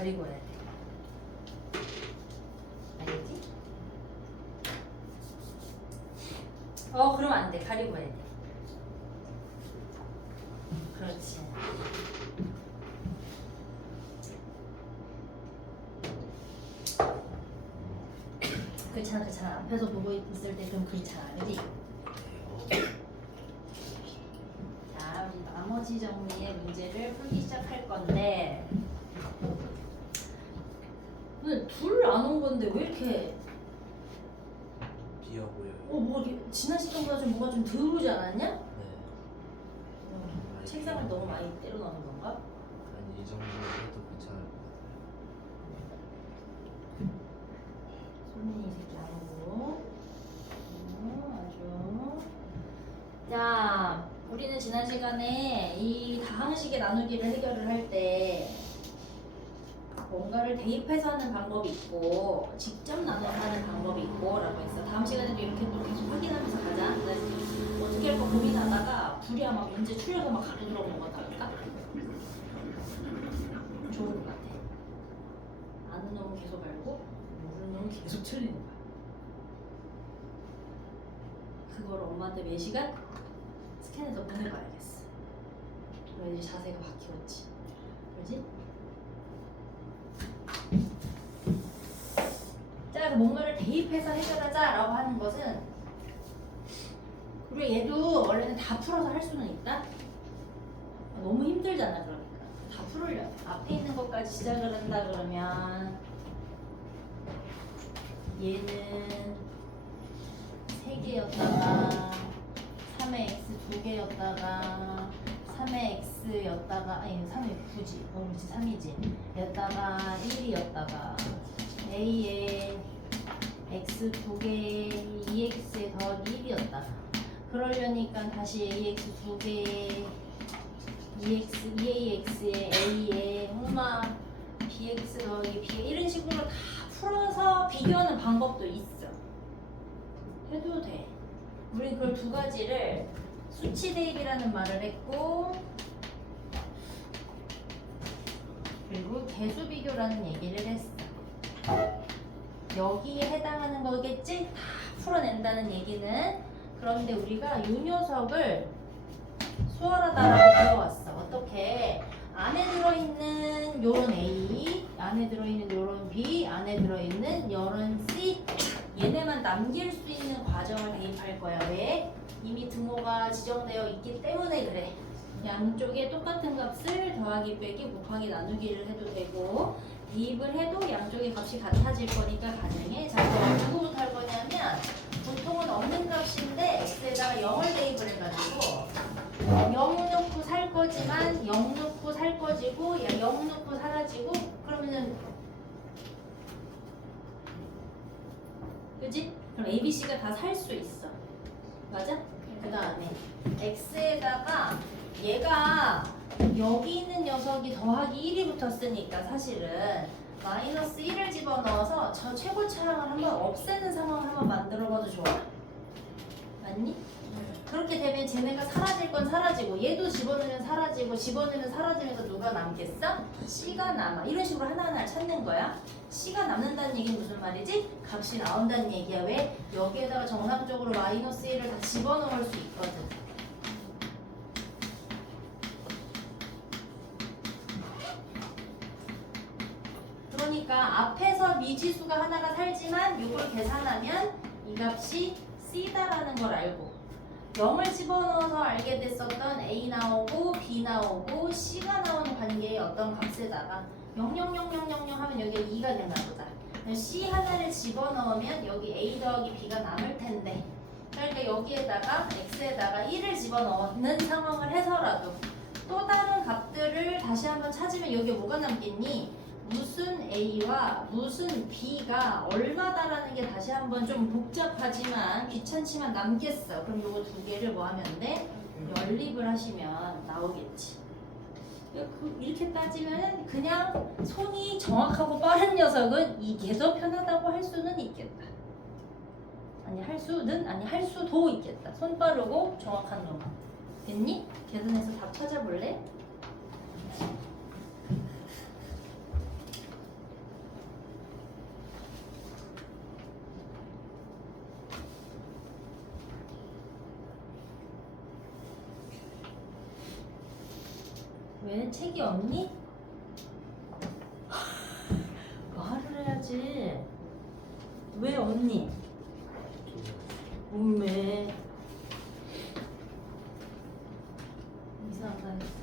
가리고 해야 돼. 알겠지? 그러면 안 돼. 가리고 해야 돼. 그렇지. 그렇잖아, 그렇잖아. 앞에서 보고 있을 때 좀 그렇잖아, 그지? 자, 우리 나머지 정리의 문제를 풀기 시작할 건데, 근데 둘 안 온 건데 왜 이렇게 비어 보여요. 뭐 이렇게 지난 시간보다 좀 뭐가 좀 덜 오지 않았냐? 네. 책상을 너무 많이 때려 넣는 건가? 아니 이 정도 해도 괜찮을 것 소민이 이 새끼 안 오고. 아주. 자, 우리는 지난 시간에 이 다항식의 나누기를 해결을 할 때 뭔가를 대입해서 하는 방법이 있고 직접 나눠서 하는 방법이 있고 라고 했어. 다음 시간에도 이렇게 또 계속 확인하면서 가자. 그래서 어떻게 할까 고민하다가 불이 아마 문제 추려서 막 가로 들어오는 것 같다. 좋은 것 같아. 아는 놈은 계속 알고 모르는 놈은 계속 틀리는 거야. 그걸 엄마한테 매시간 스캔해서 보내봐야겠어. 그래야 이제 자세가 바뀌었지. 그러지? 자, 그래서 뭔가를 대입해서 해결하자라고 하는 것은 그리고 얘도 원래는 다 풀어서 할 수는 있다. 너무 힘들잖아. 그러니까 다 풀으려 앞에 있는 것까지 시작을 한다 그러면 얘는 3개였다가 3의 x 2개였다가 3의 x였다가 아니 3의 9지 그렇지 3이지 였다가 1이었다가 a에 x 2개 2x에 더하기 1이었다가 그러려니까 다시 ax 2개 2ax에 a에 엄마 bx 더하기 b 이런 식으로 다 풀어서 비교하는 방법도 있어. 해도 돼. 우린 그걸 두 가지를 수치 대입이라는 말을 했고 그리고 개수 비교라는 얘기를 했어. 여기에 해당하는 거겠지? 다 풀어낸다는 얘기는. 그런데 우리가 이 녀석을 수월하다라고 배워왔어. 어떻게? 안에 들어있는 요런 A, 안에 들어있는 요런 B, 안에 들어있는 요런 C 얘네만 남길 수 있는 과정을 대입할 거야. 왜? 이미 등호가 지정되어 있기 때문에 그래. 양쪽에 똑같은 값을 더하기 빼기 곱하기 나누기를 해도 되고 대입을 해도 양쪽의 값이 같아질 거니까 가능해. 자, 그럼 누구부터 할 거냐면 보통은 없는 값인데 x에다가 0을 대입을 해가지고 0 넣고 살 거지만 0 넣고 살 거지고 0 넣고 사라지고 그러면은 그지? 그럼 ABC가 다 살 수 있어. 맞아? 그 다음에 x에다가 얘가 여기 있는 녀석이 더하기 1이 붙었으니까 사실은 마이너스 1을 집어넣어서 저 최고차항을 한번 없애는 상황을 한번 만들어봐도 좋아. 맞니? 그렇게 되면 쟤네가 사라질 건 사라지고 얘도 집어넣으면 사라지고 집어넣으면 사라지면서 누가 남겠어? C가 남아. 이런 식으로 하나하나 찾는 거야. C가 남는다는 얘기는 무슨 말이지? 값이 나온다는 얘기야. 왜? 여기에다가 정상적으로 마이너스 1을 다 집어넣을 수 있거든. 그러니까 앞에서 미지수가 하나가 살지만 이걸 계산하면 이 값이 C다라는 걸 알고 0을 집어넣어서 알게 됐었던 A 나오고 B 나오고 C가 나오는 관계의 어떤 값에다가 00000 하면 여기가 2가 되나 보다. C 하나를 집어넣으면 여기 A 더하기 B가 남을 텐데 그러니까 여기에다가 X에다가 1을 집어넣는 상황을 해서라도 또 다른 값들을 다시 한번 찾으면 여기에 뭐가 남겠니? 무슨 A와 무슨 B가 얼마다라는 게 다시 한번 좀 복잡하지만 귀찮지만 남겠어. 그럼 요거 두 개를 뭐 하면 돼? 연립을 하시면 나오겠지. 이렇게 따지면 그냥 손이 정확하고 빠른 녀석은 이게 더 편하다고 할 수는 있겠다. 할 수도 있겠다. 손 빠르고 정확한 놈. 됐니? 계산해서 답 찾아볼래? 왜 책이 없니? 말을 해야지. 왜 없니? 몸매 이상하다 했어.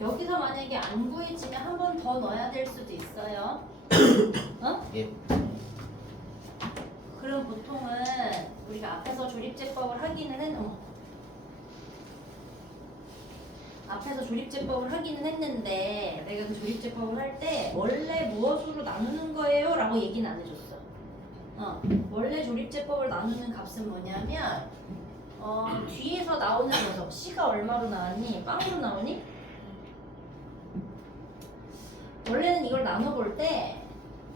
여기서 만약에 안 구해지면 한 번 더 넣어야 될 수도 있어요. 어? 예. 그럼 보통은 우리가 앞에서 조립제법을 하기는 앞에서 조립제법을 하기는 했는데 내가 그 조립제법을 할 때 원래 무엇으로 나누는 거예요? 라고 얘기는 안 해줬어. 원래 조립제법을 나누는 값은 뭐냐면 뒤에서 나오는 녀석 C가 얼마로 나왔니? 빵으로 나오니? 원래는 이걸 나눠볼 때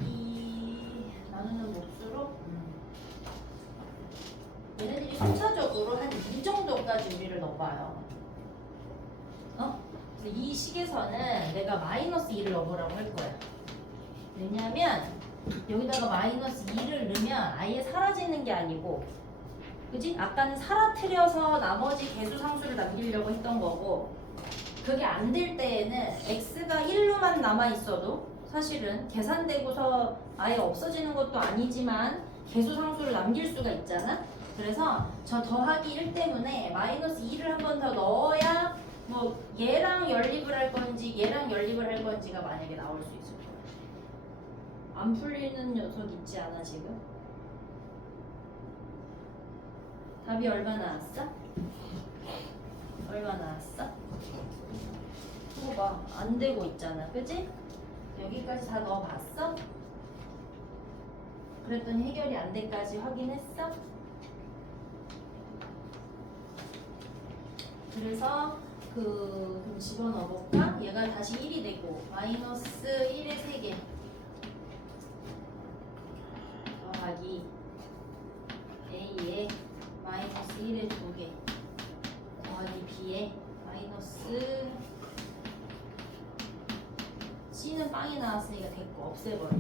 이 나누는 몫으로 얘네들이 순차적으로 한 이 정도까지 우리를 넣어봐요. 그래서 이 식에서는 내가 마이너스 2를 넣어보라고 할 거야. 왜냐면 여기다가 마이너스 2를 넣으면 아예 사라지는 게 아니고, 그지? 아까는 사라뜨려서 나머지 개수상수를 남기려고 했던 거고, 그게 안 될 때에는 x가 1로만 남아있어도 사실은 계산되고서 아예 없어지는 것도 아니지만 개수상수를 남길 수가 있잖아. 그래서 저 더하기 1 때문에 마이너스 2를 한 번 더 넣어야 뭐 얘랑 연립을 할 건지 얘랑 연립을 할 건지가 만약에 나올 수 있을 거야. 안 풀리는 녀석 있지 않아 지금? 답이 얼마 나왔어? 얼마 나왔어? 이거 봐, 안 되고 있잖아, 그치? 여기까지 다 넣어봤어? 그랬더니 해결이 안 돼까지 확인했어? 그래서 그럼 집어넣어볼까? 얘가 다시 1이 되고 마이너스 1의 3개 더하기 A에 마이너스 1의 2개 더하기 B에 마이너스 C는 빵이 나왔으니까 됐고 없애버려.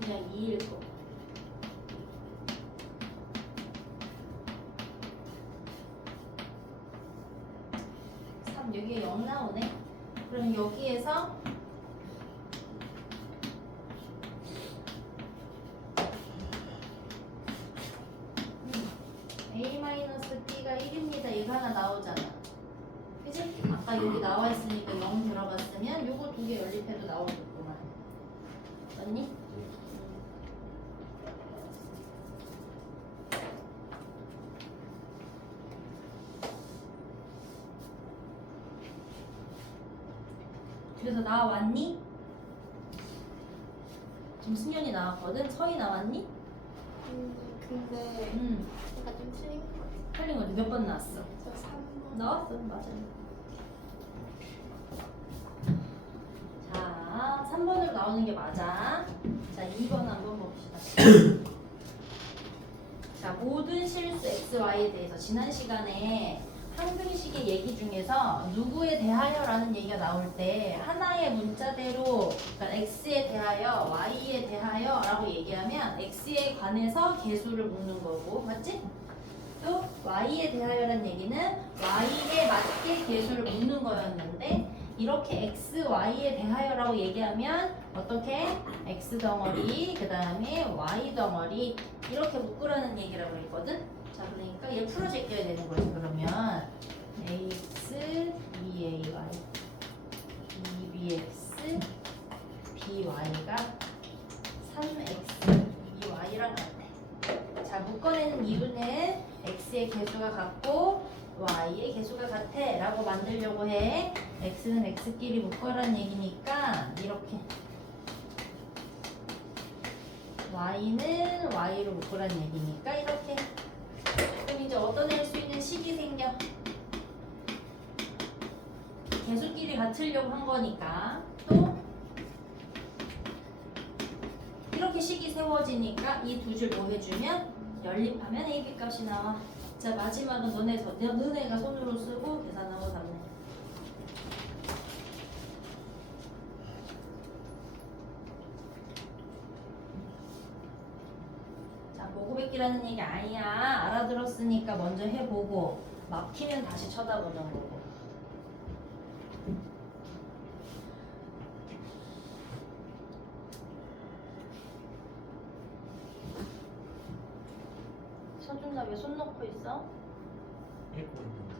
그냥 2일 거. 여기에 0 나오네. 그럼 여기에서 여기가 하나 나오잖아. 그치? 아까 여기 나와 있으니까 0 들어갔으면 요거 두 개 연립해도 나오겠구만. 맞니? 그래서 나왔니? 지금 승연이 나왔거든? 서희 나왔니? 근데 약간 좀 틀린 것 같아요. 틀린 거 몇 번 나왔어? 저 3번. 나왔어, 맞아요. 자, 3번으로 나오는 게 맞아. 자, 2번 한번 봅시다. 자, 모든 실수 x, y에 대해서 지난 시간에 한글식의 얘기 중에서 누구에 대하여라는 얘기가 나올 때 하나의 문자대로 그러니까 x에 대하여, y에 대하여라고 얘기하면 x에 관해서 개수를 묻는 거고, 맞지? 또 y에 대하여라는 얘기는 y에 맞게 개수를 묻는 거였는데 이렇게 x, y에 대하여라고 얘기하면 어떻게? x 덩어리, 그 다음에 y 덩어리 이렇게 묶으라는 얘기라고 했거든? 자, 그러니까 얘 풀어 제껴야 되는 거지. 그러면 ax, bay, bx, by가 3x, 2y랑 같아. 자, 묶어내는 이유는 x의 개수가 같고 y의 개수가 같아 라고 만들려고 해. x는 x끼리 묶어라는 얘기니까 이렇게, y는 y로 묶으라는 얘기니까 이렇게. 그럼 이제 얻어낼 수 있는 식이 생겨. 개수끼리 같으려고 한 거니까. 또 이렇게 식이 세워지니까 이 두 줄 뭐 해주면 연립하면 AB 값이 나와. 자, 마지막은 너네가 손으로 쓰고 계산하고 답네. 자, 보고 뵙기라는 얘기 아니야. 알아들었으니까 먼저 해보고 막히면 다시 쳐다보는 거고. 서준아 왜 손 놓고 있어? 읽고 있는데요.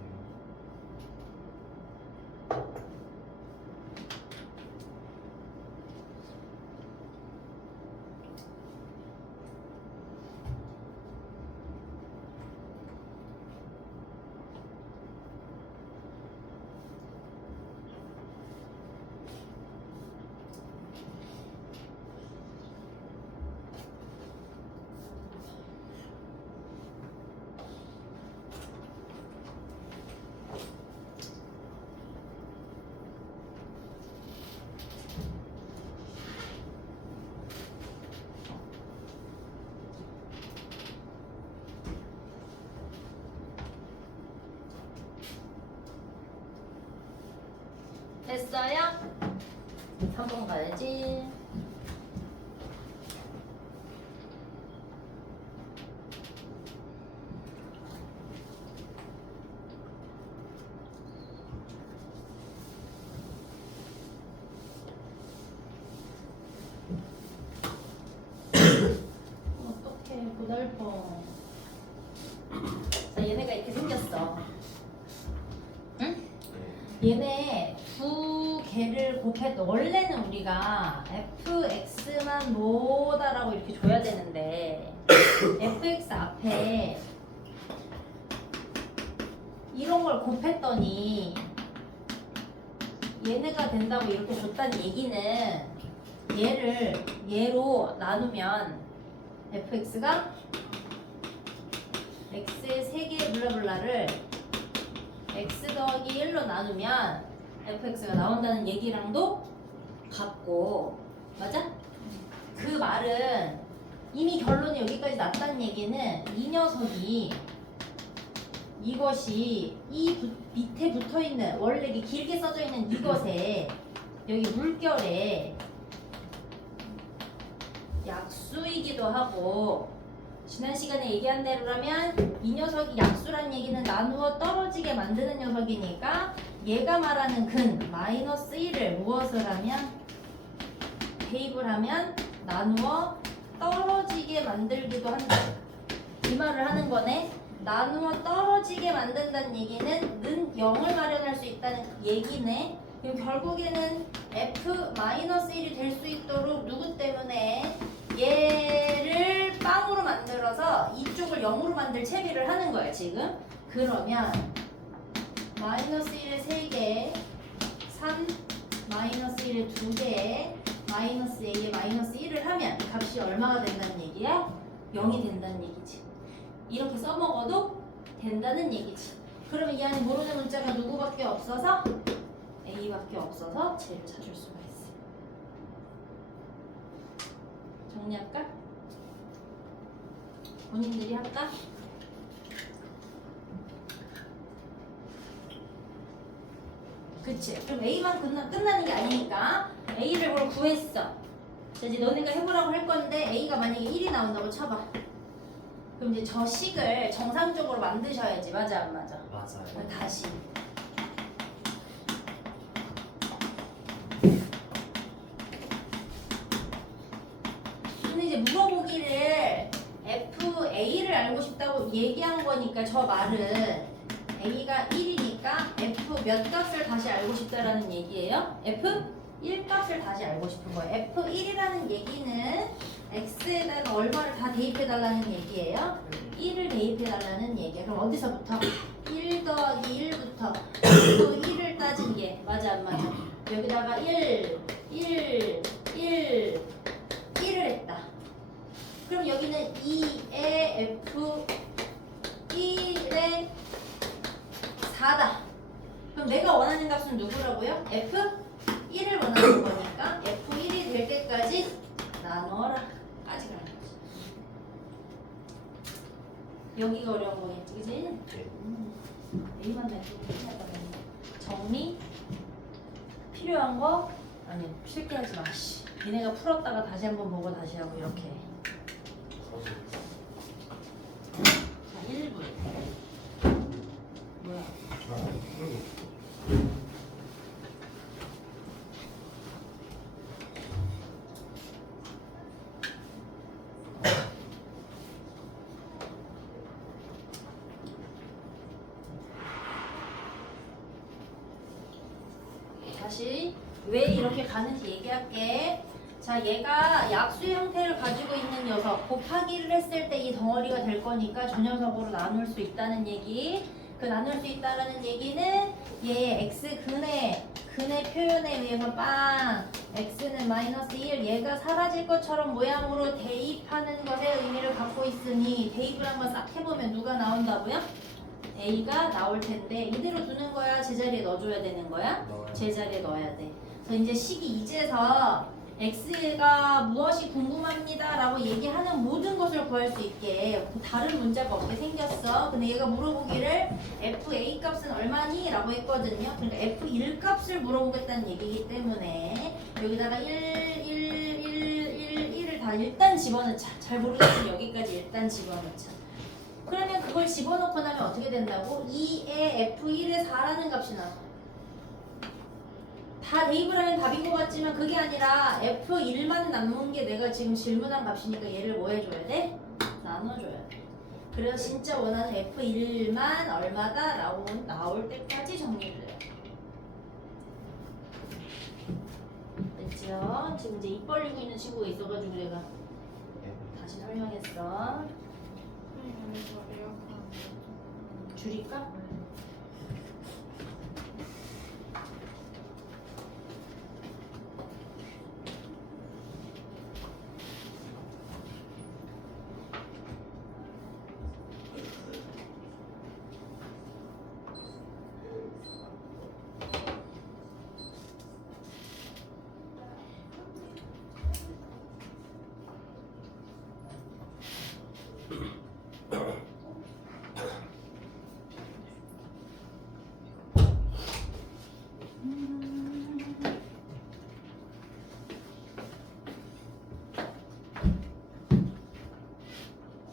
됐어요? 3번 가야지. 어떡해, 고달퍼. 자, 얘네가 이렇게 생겼어. 응? 얘네 두 개를 곱해도 원래는 우리가 fx만 뭐다라고 이렇게 줘야 되는데 fx 앞에 이런 걸 곱했더니 얘네가 된다고 이렇게 줬다는 얘기는 얘를 얘로 나누면 fx가 x의 3개의 블라블라를 x 더하기 1로 나누면 fx가 나온다는 얘기랑도 같고, 맞아? 그 말은 이미 결론이 여기까지 났다는 얘기는 이 녀석이 이것이 이 밑에 붙어있는 원래 이게 길게 써져 있는 이것에 여기 물결에 약수이기도 하고, 지난 시간에 얘기한 대로라면 이 녀석이 약수란 얘기는 나누어 떨어지게 만드는 녀석이니까 얘가 말하는 근 마이너스 1을 무엇을 하면 대입을 하면 나누어 떨어지게 만들기도 한다. 이 말을 하는 거네. 나누어 떨어지게 만든다는 얘기는 는 0을 마련할 수 있다는 얘기네. 그럼 결국에는 F-1이 될 수 있도록 누구 때문에 얘를 빵으로 만들어서 이쪽을 0으로 만들 채비를 하는 거야 지금. 그러면 마이너스 1에 3개, 3, 마이너스 1에 2개, 마이너스 A에 마이너스 1을 하면 값이 얼마가 된다는 얘기야? 0이 된다는 얘기지. 이렇게 써먹어도 된다는 얘기지. 그러면 이 안에 모르는 문자가 누구밖에 없어서 A밖에 없어서 쟤를 찾을 수가 있어. 정리할까? 본인들이 할까? 그치? 그럼 A만 끝나는 게 아니니까 A를 뭘 구했어. 자, 이제 너네가 해보라고 할 건데 A가 만약에 1이 나온다고 쳐봐. 그럼 이제 저 식을 정상적으로 만드셔야지. 맞아 안 맞아? 맞아요. 그럼 다시 근데 이제 물어보기를 FA를 알고 싶다고 얘기한 거니까 저 말은 A가 1이니까 F 몇 값을 다시 알고 싶다라는 얘기예요? F 1 값을 다시 알고 싶은 거예요. F1이라는 얘기는 X에다가 얼마를 다 대입해달라는 얘기예요. 1을 대입해달라는 얘기예요. 그럼 어디서부터? 1 더하기 1부터 또 1을 따진 게 맞아 안 맞아? 여기다가 1, 1을 했다. 그럼 여기는 2의 F 1의 4다. 그럼 내가 원하는 값은 누구라고요? F1을 원하는 거니까 F1이 될 때까지 나눠라 까지 가는 거지. 여기가 어려운 거겠지, 그지? 네. A만 내주고 끝났다. 정리 필요한 거 아니 쉽게 하지 마. 씨. 니네가 풀었다가 다시 한번 보고 다시 하고 이렇게 해. 자, 1분. 뭐야? 다시 왜 이렇게 가는지 얘기할게. 자, 얘가 약수의 형태를 가지고 있는 녀석 곱하기를 했을 때 이 덩어리가 될 거니까 저 녀석으로 나눌 수 있다는 얘기. 그 나눌 수 있다는 얘기는 얘의 x근의 표현에 의해서 빵 x는 마이너스 1 얘가 사라질 것처럼 모양으로 대입하는 것의 의미를 갖고 있으니 대입을 한번 싹 해보면 누가 나온다고요? A가 나올 텐데 이대로 두는 거야? 제자리에 넣어줘야 되는 거야? 제자리에 넣어야 돼. 그래서 이제 식이 이제서 X가 무엇이 궁금합니다 라고 얘기하는 모든 것을 구할 수 있게 다른 문자가 없게 생겼어. 근데 얘가 물어보기를 FA 값은 얼마니? 라고 했거든요. 그러니까 F1 값을 물어보겠다는 얘기이기 때문에 여기다가 1을 다 일단 집어넣자. 잘 모르겠으면 여기까지 일단 집어넣자. 그러면 그걸 집어넣고 나면 어떻게 된다고? 2의 F1의 4라는 값이 나와. 다 대입을 하면 답인 것 같지만 그게 아니라 F1만 남는 게 내가 지금 질문한 값이니까 얘를 뭐 해줘야 돼? 나눠줘야 돼. 그래서 진짜 원하는 F1만 얼마다 나올 때까지 정리를 해요. 됐죠? 지금 이제 입 벌리고 있는 친구가 있어가지고 내가 다시 설명했어. 줄일까?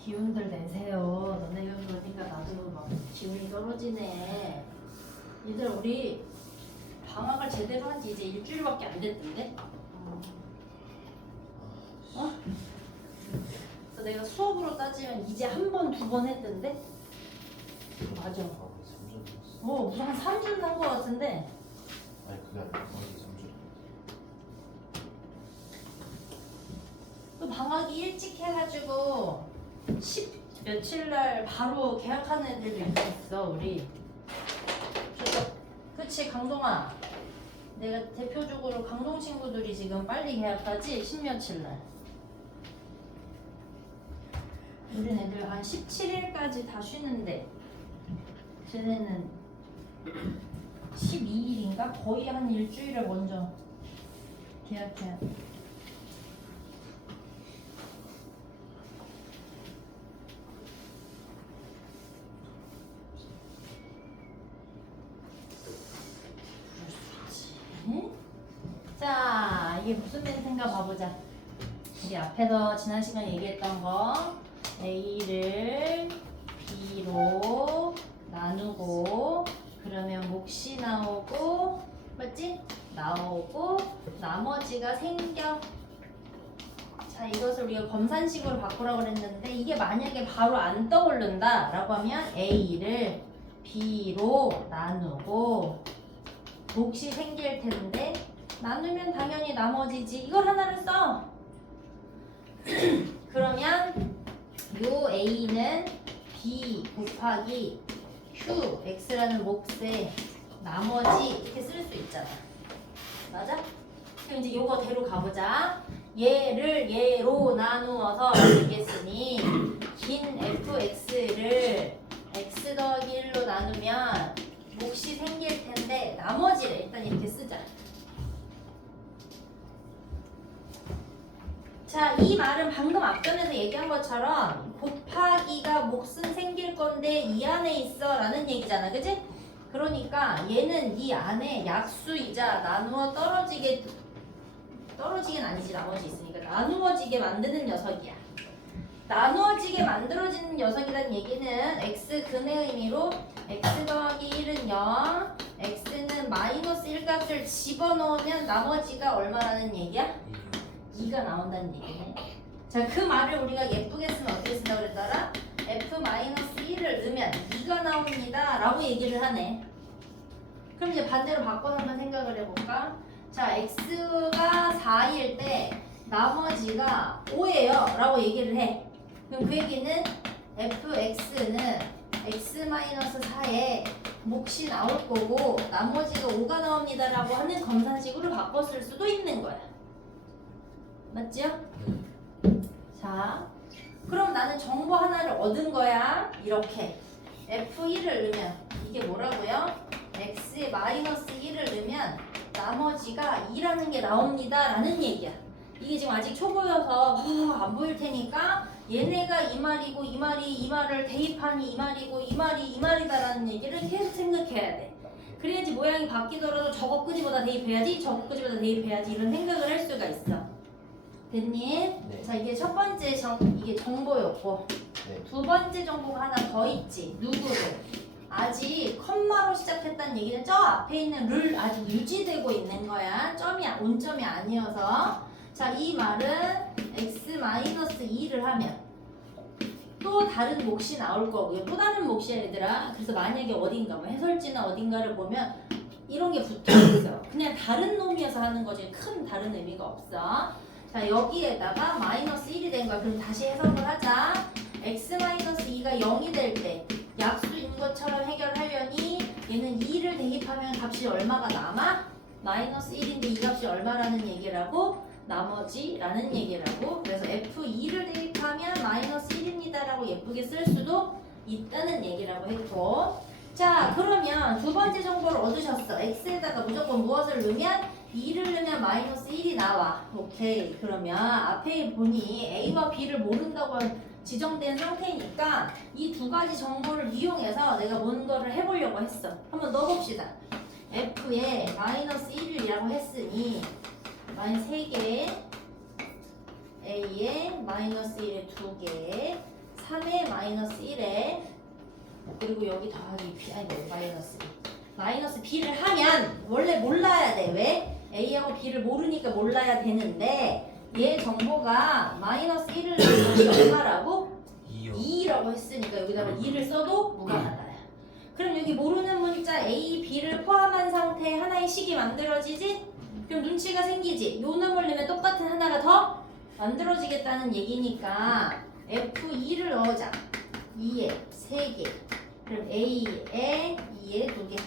기운들 내세요. 너네 그러니까 나도 막 기운이 떨어지네. 얘들 우리 방학을 제대로 한 지 이제 일주일밖에 안 됐던데? 어? 그래서 내가 수업으로 따지면 이제 한 번, 두 번 했던데? 맞아. 3주 났어. 무슨 한 3주 난 거 같은데. 아니 그게 아니라 거의 3주. 또 방학이 일찍 해가지고 10 며칠 날 바로 계약하는 애들도 있어 우리. 그치 강동아. 내가 대표적으로 강동 친구들이 지금 빨리 계약하지 10 며칠 날. 우린 애들 한 17일까지 다 쉬는데 쟤네는 12일인가? 거의 한 일주일을 먼저 계약해야 돼. 자, 이게 무슨 멘트인가 봐보자. 우리 앞에서 지난 시간에 얘기했던 거 A를 B로 나누고 그러면 몫이 나오고 맞지? 나오고 나머지가 생겨. 자, 이것을 우리가 검산식으로 바꾸라고 그랬는데 이게 만약에 바로 안 떠오른다 라고 하면 A를 B로 나누고 몫이 생길 텐데 나누면 당연히 나머지지. 이걸 하나를 써. 그러면 요 A는 B 곱하기 Q X라는 몫에 나머지 이렇게 쓸 수 있잖아. 맞아? 그럼 이제 요거대로 가보자. 얘를 얘로 나누어서 되겠으니 긴 fx를 x 더하기 1로 나누면 몫이 생길 텐데 나머지를 일단 이렇게 쓰자. 자, 이 말은 방금 앞전에서 얘기한 것처럼 곱하기가 몫은 생길 건데 이 안에 있어 라는 얘기잖아. 그치? 그러니까 얘는 이 안에 약수이자 나누어 떨어지긴 아니지. 나머지 있으니까 나누어지게 만드는 녀석이야. 나누어지게 만들어지는 녀석이라는 얘기는 x근의 의미로 x 더하기 1은 0, x는 마이너스 1 값을 집어넣으면 나머지가 얼마라는 얘기야? 2가 나온다는 얘기네. 자, 그 말을 우리가 예쁘게 쓰면 어떻게 쓴다고 그랬더라? f-1을 넣으면 2가 나옵니다 라고 얘기를 하네. 그럼 이제 반대로 바꿔서 한번 생각을 해볼까? 자, x가 4일 때 나머지가 5예요 라고 얘기를 해. 그럼 그 얘기는 fx는 x-4에 몫이 나올 거고 나머지가 5가 나옵니다 라고 하는 검산식으로 바꿨을 수도 있는 거야. 맞죠? 자, 그럼 나는 정보 하나를 얻은 거야. 이렇게 f1을 넣으면 이게 뭐라고요? x에 마이너스 1을 넣으면 나머지가 2라는 게 나옵니다 라는 얘기야. 이게 지금 아직 초보여서 안 보일 테니까 얘네가 이 말이고 이 말이 이 말을 대입하니 이 말이고 이 말이 이 말이다라는 얘기를 계속 생각해야 돼. 그래야지 모양이 바뀌더라도 저거 끄집어다 대입해야지 저거 끄집어다 대입해야지 이런 생각을 할 수가 있어. 됐니? 네. 자, 이게 첫 번째 이게 정보였고 네. 두 번째 정보가 하나 더 있지. 누구를? 아직 컴마로 시작했다는 얘기는 저 앞에 있는 를 아직 유지되고 있는 거야. 온점이 아니어서. 자, 이 말은 x-2를 하면 또 다른 몫이 나올 거고요. 또 다른 몫이야 얘들아. 그래서 만약에 어딘가 뭐 해설지나 어딘가를 보면 이런 게 붙어 있어. 그냥 다른 놈이어서 하는 거지 큰 다른 의미가 없어. 자, 여기에다가 마이너스 1이 된 거야. 그럼 다시 해석을 하자. x-2가 0이 될 때 약수인 것처럼 해결하려니 얘는 2를 대입하면 값이 얼마가 남아? 마이너스 1인데 이 값이 얼마라는 얘기라고? 나머지라는 얘기라고. 그래서 f2를 대입하면 마이너스 1입니다 라고 예쁘게 쓸 수도 있다는 얘기라고 했고. 자, 그러면 두 번째 정보를 얻으셨어. x에다가 무조건 무엇을 넣으면 2를 넣으면 마이너스 1이 나와. 오케이. 그러면 앞에 보니 a와 b를 모른다고 지정된 상태니까 이 두 가지 정보를 이용해서 내가 뭔가를 해보려고 했어. 한번 넣어봅시다. f에 마이너스 1이라고 했으니 마이너스 3개, a에 마이너스 1에 2개, 3에 마이너스 1에 그리고 여기 더하기 b, 아니 마이너스 1. 마이너스 b를 하면 원래 몰라야 돼. 왜? a하고 b를 모르니까 몰라야 되는데 얘 정보가 마이너스 1을 넣은 것이 얼마라고? 2라고 했으니까 여기다가 2를 써도 무관하다야. 여기 모르는 문자 A, B를 포함한 상태의 하나의 식이 만들어지지? 그럼 눈치가 생기지? 요 놈을 넣으면 똑같은 하나가 더 만들어지겠다는 얘기니까 F2를 넣어자. 2에 3개. 그럼 A에 2에 2개.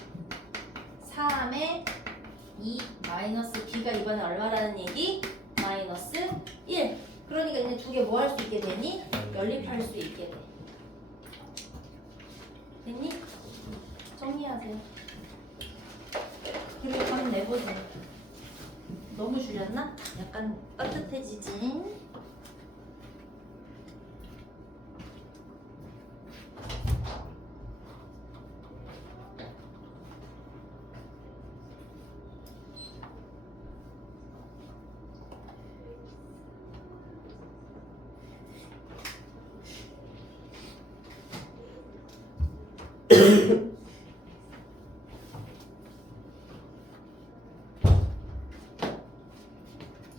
3에 2 마이너스 B가 이번에 얼마라는 얘기? 마이너스 1. 그러니까 이제 2개 뭐 할 수 있게 되니? 연립할 수 있게 돼. 됐니? 정리하세요. 그리고 감 내보세요. 너무 줄였나? 약간 따뜻해지지?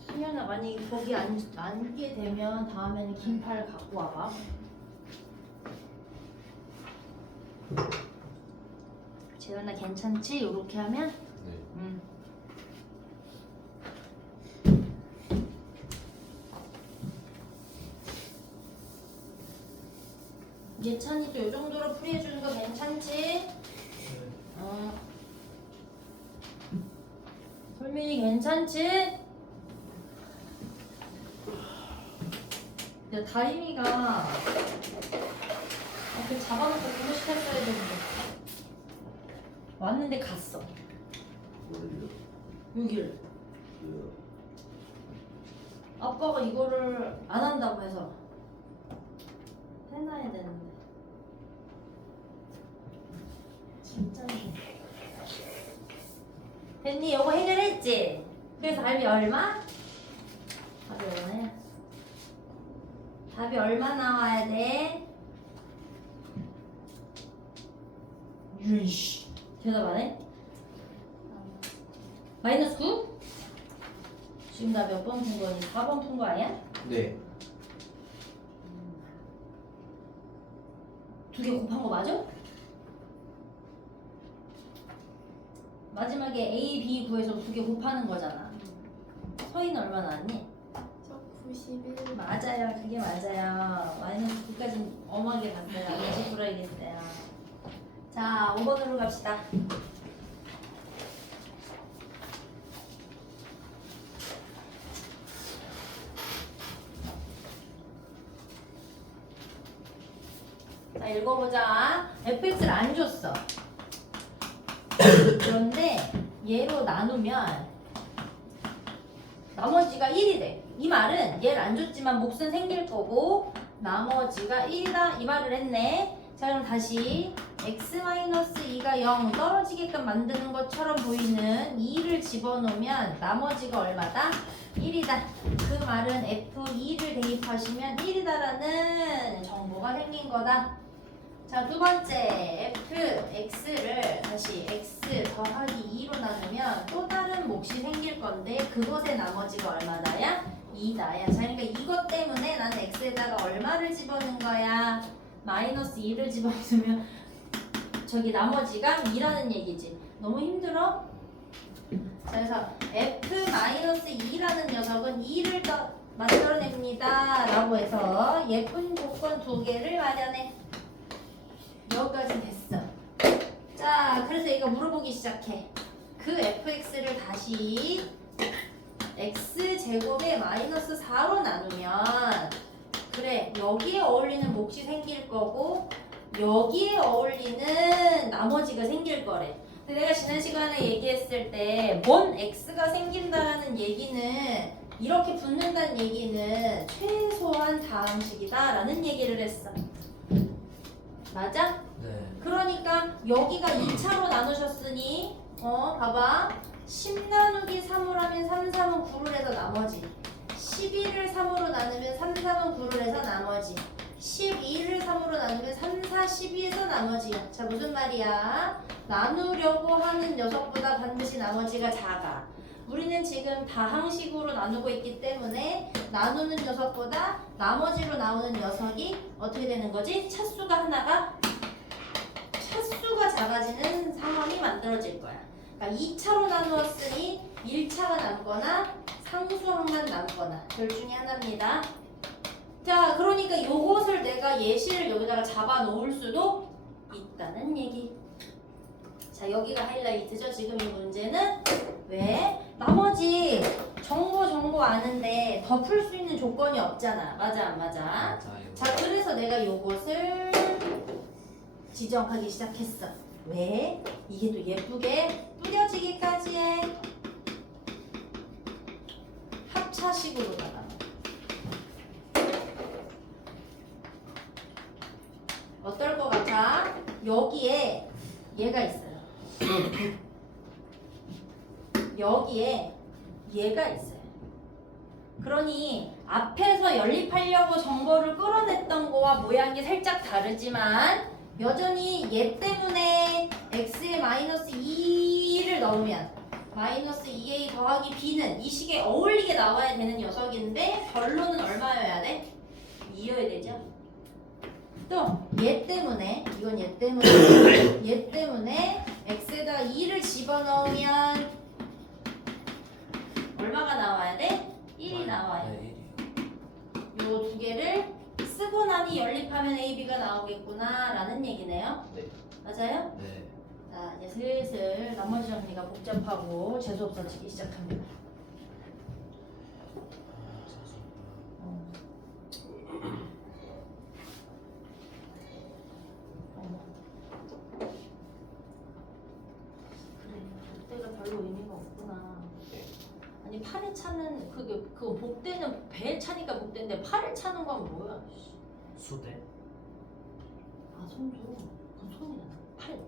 수연아 만약에 거기 앉게 되면 다음에는 긴 팔 갖고 와봐. 재현아 괜찮지? 요렇게 하면? 네. 예찬이도 요 정도로 풀이해주는 거 괜찮지? 솔민이 괜찮지? 야 다임이가 앞에 잡아놓고 공부시켰어야 되는데 왔는데 갔어. 여기를 아빠가 이거를 안 한다고 해서 해놔야 되는데 진짜 됐니? 이거 해결했지? 그래서 답이 얼마? 답이 얼마야? 답이 얼마 나와야 돼? 유이씨 대답 안 해? 마이너스 9? 지금 나 몇 번 푼 거니? 4번 푼 거 아니야? 네. 두 개 곱한 거 맞아? 마지막에 A, B 구해서 두 개 곱하는 거잖아. 서희는 얼마 나왔니? 저 91. 맞아요. 그게 맞아요. 마이너스 9까지 엄하게 갔어요. 다시 풀어야겠어요. 자, 5번으로 갑시다. 자, 읽어보자. fx를 안 줬어. 그런데 얘로 나누면 나머지가 1이 돼. 이 말은 얘를 안 줬지만 몫은 생길 거고 나머지가 1이다 이 말을 했네. 자 그럼 다시 x-2가 0 떨어지게끔 만드는 것처럼 보이는 2를 집어넣으면 나머지가 얼마다? 1이다. 그 말은 f2를 대입하시면 1이다라는 정보가 생긴 거다. 자, 두 번째 fx를 다시 x 더하기 2로 나누면 또 다른 몫이 생길 건데 그것의 나머지가 얼마나야? 2다야. 자, 그러니까 이것 때문에 나는 x에다가 얼마를 집어넣은 거야? 마이너스 2를 집어넣으면 저기 나머지가 2라는 얘기지. 너무 힘들어? 자, 그래서 f-2라는 녀석은 2를 만들어냅니다 라고 해서 예쁜 조건 두 개를 마련해. 여기까지 됐어. 자, 그래서 이거 물어보기 시작해. 그 fx를 다시 x제곱에 마이너스 4로 나누면 그래, 여기에 어울리는 몫이 생길 거고 여기에 어울리는 나머지가 생길 거래. 근데 내가 지난 시간에 얘기했을 때 뭔 x가 생긴다라는 얘기는 이렇게 붙는다는 얘기는 최소한 다항식이다 라는 얘기를 했어. 맞아? 네. 그러니까 여기가 2차로 나누셨으니 봐봐 10 나누기 3으로 하면 3, 3은 9를 해서 나머지 11을 3으로 나누면 3, 3은 9를 해서 나머지 12를 3으로 나누면 3, 4, 12에서 나머지야. 자 무슨 말이야? 나누려고 하는 녀석보다 반드시 나머지가 작아. 우리는 지금 다항식으로 나누고 있기 때문에 나누는 녀석보다 나머지로 나오는 녀석이 어떻게 되는 거지? 차수가 하나가 차수가 작아지는 만들어질 거야. 그러니까 2차로 나누었으니 1차가 남거나 상수항만 남거나 둘 중에 하나입니다. 자, 그러니까 요것을 내가 예시를 여기다가 잡아 놓을 수도 있다는 얘기. 자, 여기가 하이라이트죠. 지금 이 문제는 왜? 나머지 정보 아는데 더 풀 수 있는 조건이 없잖아. 맞아, 안 맞아? 맞아요. 자, 그래서 내가 요것을 지정하기 시작했어. 왜? 이게 또 예쁘게 뿌려지기까지 해. 합차식으로다가. 어떨 것 같아? 여기에 얘가 있어요. 여기에 얘가 있어요. 그러니 앞에서 연립하려고 정보를 끌어냈던 거와 모양이 살짝 다르지만 여전히 얘 때문에 x에 마이너스 2를 넣으면 마이너스 2a 더하기 b는 이 식에 어울리게 나와야 되는 녀석인데 결론은 얼마여야 돼? 2여야 되죠? 또 얘 때문에 이건 얘 때문에 x에다 2를 집어넣으면 얼마가 나와야 돼? 1이 나와요. 네, 1이요. 요 두 개를 쓰고 나니 연립하면 AB가 나오겠구나 라는 얘기네요. 네. 맞아요? 네. 자, 이제 슬슬 나머지 정리가 복잡하고 재수 없어지기 시작합니다. 그래, 복대가 별로 의미가 없구나. 아니 팔에 차는 그거 복대는 배에 차니까 복대인데 팔에 차는 건 뭐야? 수대? 아 손도 그건 손이잖아. 팔.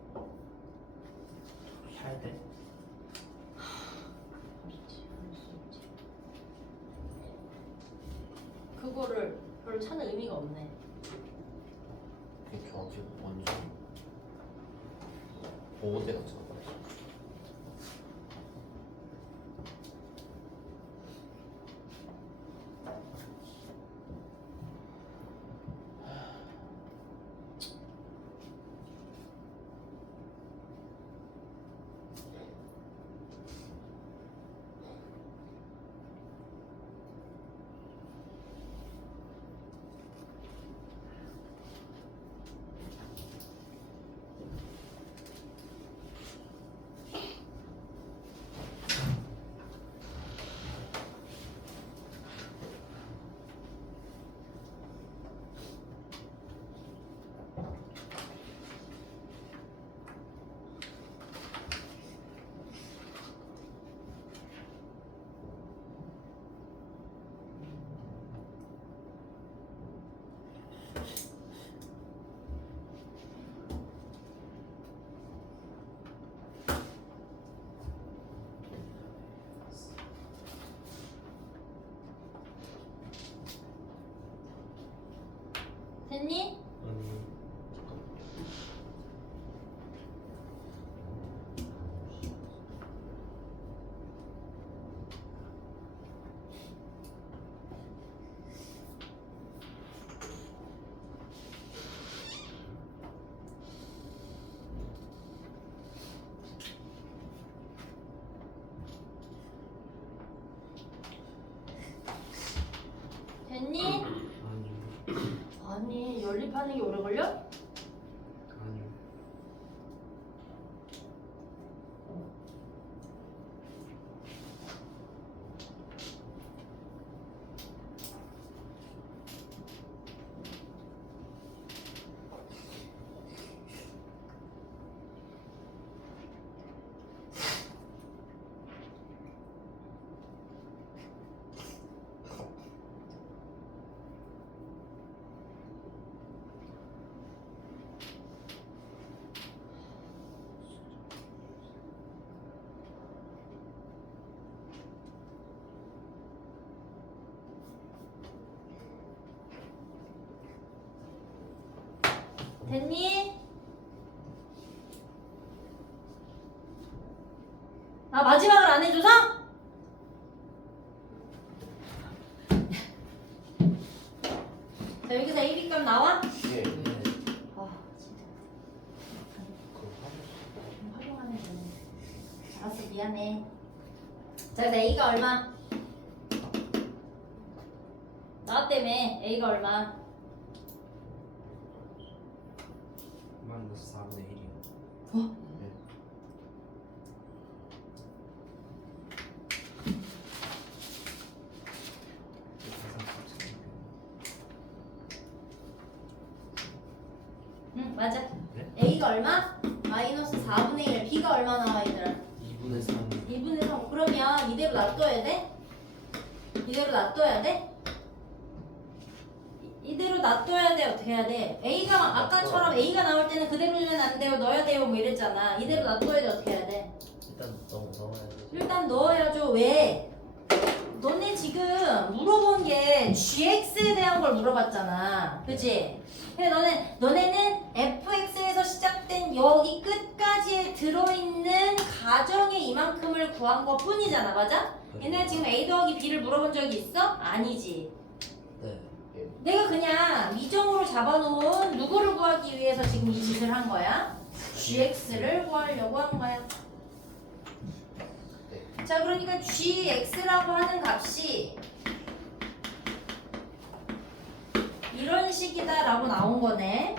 할대? 그렇지, 그럴 수 있지. 그거를 별로 차는 의미가 없네. 그게 정확히 뭔지 보호대 같은 거. 됐니? 됐니? 아니 연립하는 게 오래 걸려? 아니요. 됐니? 아 마지막을 안 해줘서? 자 여기서 AB 값 나와? 예. 아 진짜 그거 하고 좀 활용하면 되네. 미안해. 자, 그래서 A가 얼마? 나왔다며. A가 얼마? 마이너스 4분의 1이요. 어? 네. 응, 맞아. 네? A가 얼마? 마이너스 4분의 1. B가 얼마 나와, 얘들아? 2분의 3. 2분의 3. 그러면 이대로 놔둬야 돼? 이대로 놔둬야 돼? 이대로 놔둬야 돼? 어떻게 해야 돼? A가 아까처럼 A가 나올 때는 그대로 주면 안 돼요. 넣어야 돼요. 뭐 이랬잖아. 이대로 놔둬야 돼? 어떻게 해야 돼? 일단 넣어야 돼. 일단 넣어야죠. 왜? 너네 지금 물어본 게 GX에 대한 걸 물어봤잖아. 그치? 근데 너네는 fx에서 시작된 여기 끝까지에 들어있는 가정의 이만큼을 구한 것 뿐이잖아. 맞아? 얘네 지금 A 더하기 B를 물어본 적이 있어? 아니지. 네. 내가 그냥 미정으로 잡아놓은 누구를 구하기 위해서 지금 이 짓을 한 거야? GX를 구하려고 한 거야. 자, 그러니까 GX라고 하는 값이 이런 식이다라고 나온 거네.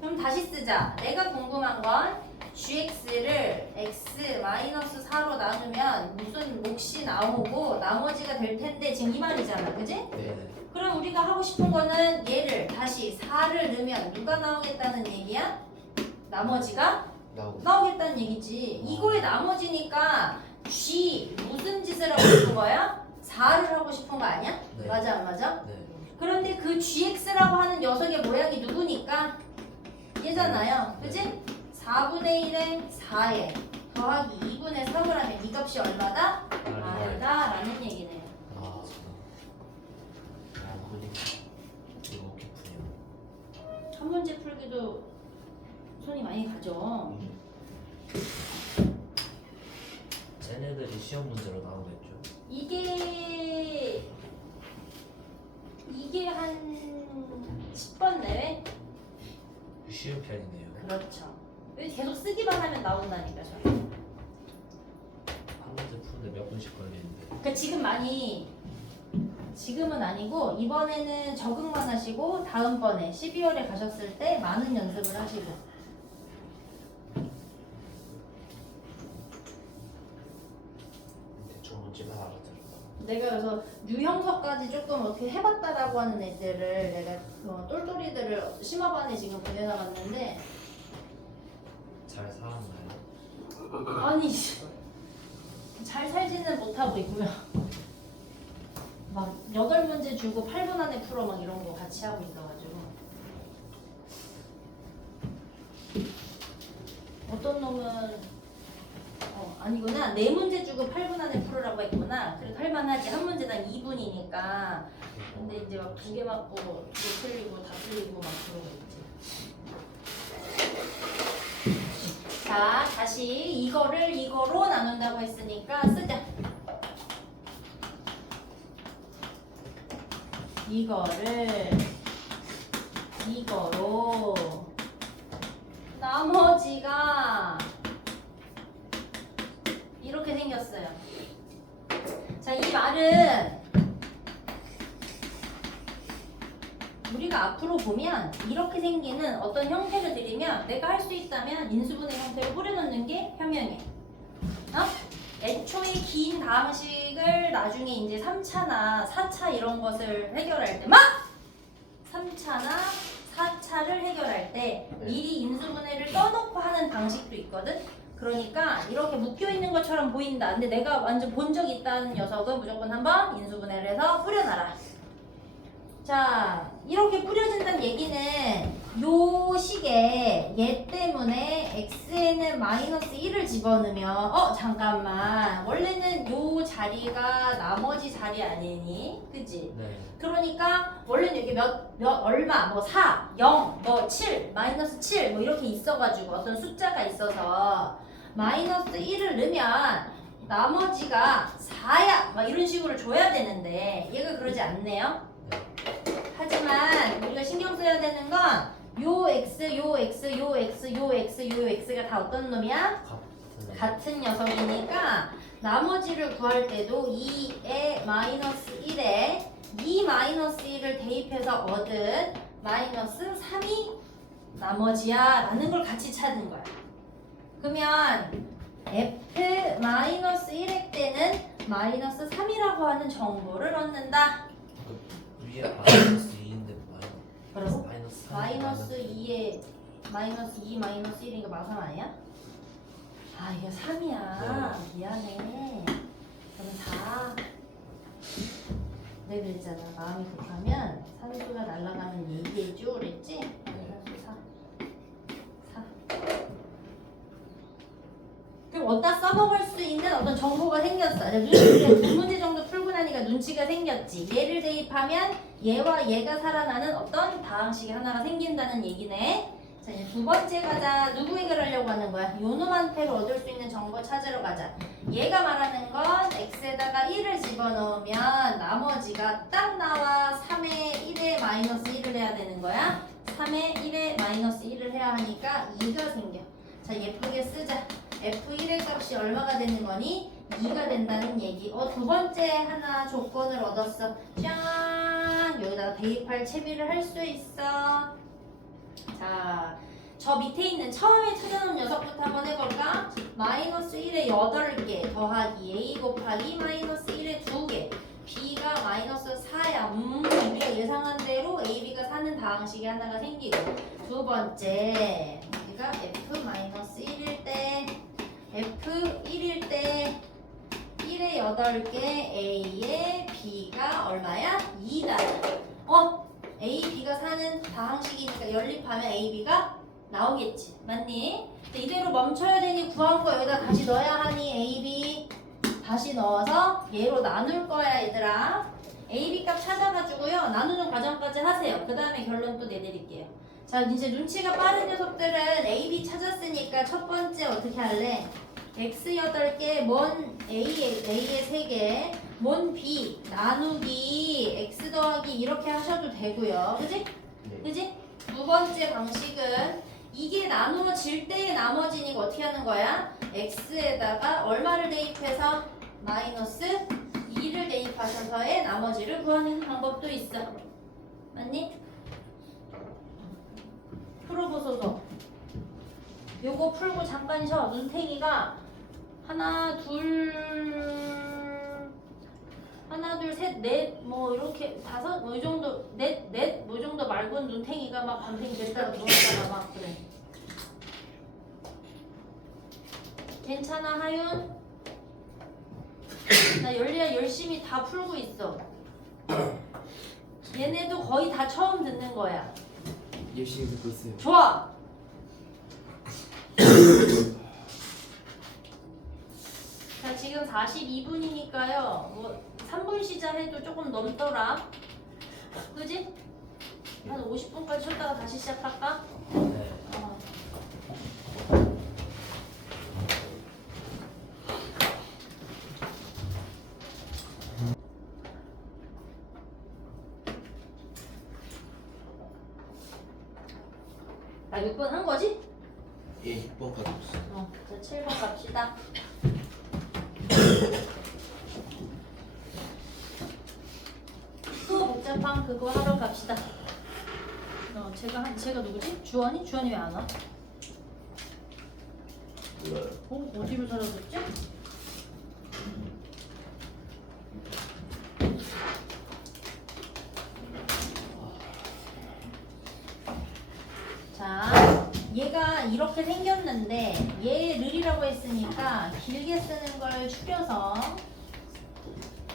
그럼 다시 쓰자. 내가 궁금한 건 GX를 X-4로 나누면 무슨 몫이 나오고 나머지가 될 텐데 지금 이 말이잖아. 그지? 네. 그럼 우리가 하고 싶은 거는 얘를 다시 4를 넣으면 누가 나오겠다는 얘기야? 나머지가 나오겠다는 얘기지. 이거의 나머지니까 G 무슨 짓을 하고 싶은 거야? 4를 하고 싶은 거 아니야? 네. 맞아 안 맞아? 네. 그런데 그 GX라고 하는 녀석의 모양이 누구니까? 얘잖아요. 그지? 4분의 1에 4에 더하기 2분의 3을 하면 이 값이 얼마다? R이다 라는 얘기네요. 아, 그러니까 이거 어떻게 푸냐? 한 문제 풀기도 손이 많이 가죠. 쟤네들이 시험 문제로 나오겠죠. 이게 한 10번 내외? 쉬운 편이네요. 그렇죠. 왜 계속 쓰기만 하면 나온다니까 저. 한 문제 푸는데 몇 분씩 걸리는데. 그러니까 지금은 아니고 이번에는 적응만 하시고 다음번에 12월에 가셨을 때 많은 연습을 하시고. 대충 문제만 알아들었다. 내가 그래서 유형서까지 조금 어떻게 해봤다라고 하는 애들을 내가 똘똘이들을 심화반에 지금 보내나갔는데 잘 살았나요? 아니 잘 살지는 못하고 있고요. 막 8문제 주고 8분 안에 풀어 막 이런 거 같이 하고 있어가지고 어떤 놈은 아니구나 4문제 주고 8분 안에 풀으라고 했구나. 그래도 할만하지. 한 문제당 2분이니까. 근데 이제 막 2개 맞고 2개 틀리고 다 틀리고 막 그러고 있지. 자, 다시 이거를 이거로 나눈다고 했으니까 쓰자. 이거를 이거로 나머지가 이렇게 생겼어요. 자, 이 말은 우리가 앞으로 보면 이렇게 생기는 어떤 형태를 들이면 내가 할 수 있다면 인수분해 형태로 뿌려놓는 게 현명해. 애초에 긴 다항식을 나중에 이제 3차나 4차 이런 것을 해결할 때 3차나 4차를 해결할 때 미리 인수분해를 떠놓고 하는 방식도 있거든. 그러니까 이렇게 묶여있는 것처럼 보인다. 근데 내가 완전 본 적 있다는 녀석은 무조건 한번 인수분해를 해서 뿌려놔라. 자, 이렇게 뿌려진다는 얘기는 요 식에 얘 때문에 x에는 마이너스 1을 집어넣으면 잠깐만 원래는 요 자리가 나머지 자리 아니니? 그치? 네. 그러니까 원래는 여기 얼마 뭐 4, 0, 뭐 7, 마이너스 7 뭐 이렇게 있어가지고 어떤 숫자가 있어서 마이너스 1을 넣으면 나머지가 4야 막 이런 식으로 줘야 되는데 얘가 그러지 않네요. 하지만 우리가 신경 써야 되는 건 요 x, 요 x, 요 x, 요 x, 요 x가 다 어떤 놈이야? 같은 녀석이니까 나머지를 구할 때도 2에 마이너스 1에 2 마이너스 1을 대입해서 얻은 마이너스 3이 나머지야 라는 걸 같이 찾은 거야. 그러면 f 마이너스 1획 때는 마이너스 3이라고 하는 정보를 얻는다. 위에 마이너스 2인데 그리고 마이너스 3 마이너스 2에 마이너스 2 마이너스 1이니까 마삼 아니야? 아 이게 3이야. 미안해. 그럼 4. 내가 그랬잖아. 마음이 급하면 산소가 날아가면 얘기해줘 그랬지? 산소 4. 그럼 어디다 써먹을 수 있는 어떤 정보가 생겼어. 두 문제 정도 풀고 나니까 눈치가 생겼지. 얘를 대입하면 얘와 얘가 살아나는 어떤 다항식이 하나가 생긴다는 얘기네. 자 이제 두 번째 가자. 누구 해결하려고 하는 거야? 요놈한테를 얻을 수 있는 정보 찾으러 가자. 얘가 말하는 건 x에다가 1을 집어넣으면 나머지가 딱 나와 3의 1에 마이너스 1을 해야 되는 거야. 3의 1에 마이너스 1을 해야 하니까 2가 생겨. 자 예쁘게 쓰자. f1의 값이 얼마가 되는 거니? 2가 된다는 얘기. 두 번째 하나 조건을 얻었어. 짠! 여기다가 대입할 채비를 할 수 있어. 자, 저 밑에 있는 처음에 찾아놓은 녀석부터 한번 해볼까? 마이너스 1에 8개 더하기 a 곱하기 마이너스 1에 2개 b가 마이너스 4야. 우리가 예상한 대로 a, b가 사는 다항식이 하나가 생기고 두 번째 우리가 f 마이너스 1일 때 f 1일 때 1에 8개 a에 b가 얼마야? 2다. A, B가 사는 다항식이니까 연립하면 A, B가 나오겠지. 맞니? 근데 이대로 멈춰야 되니 구한 거 여기다 다시 넣어야 하니 A, B 다시 넣어서 얘로 나눌 거야 얘들아. A, B 값 찾아가지고요. 나누는 과정까지 하세요. 그 다음에 결론 또 내드릴게요. 자 이제 눈치가 빠른 녀석들은 A, B 찾았으니까 첫 번째 어떻게 할래? X 8개, 뭔 A에 3개, 뭔 B 나누기 X 더하기 이렇게 하셔도 되고요. 그지? 네. 그지? 두 번째 방식은 이게 나누어질 때의 나머지니까 어떻게 하는 거야? X에다가 얼마를 대입해서 마이너스 2를 대입하셔서의 나머지를 구하는 방법도 있어. 맞니? 풀어보소서. 요거 풀고 잠깐 쉬어. 눈탱이가 하나 둘 셋 넷 뭐 이렇게 다섯 뭐 이 정도 넷 뭐 이 정도 말고는 눈탱이가 막 밤탱이 됐다가 누웠다가 막 그래. 괜찮아 하윤? 나 열리야 열심히 다 풀고 있어. 얘네도 거의 다 처음 듣는 거야. 열심히 듣고 있어요. 좋아. 자 지금 42분이니까요. 뭐 3분 쉬자 해도 조금 넘더라. 그지? 한 50분까지 쉬었다가 다시 시작할까? 네. 나 6분 한 거지? 예, 6번까지 없어요. 자 7번 갑시다. 또 복잡한 그거 하러 갑시다. 제가 누구지? 주원이? 주원이 왜 안 와? 몰라요. 어디로 사라졌지? 자, 얘가 이렇게 생겼는데 얘를이라고 했으니까 길게 쓰는 걸 줄여서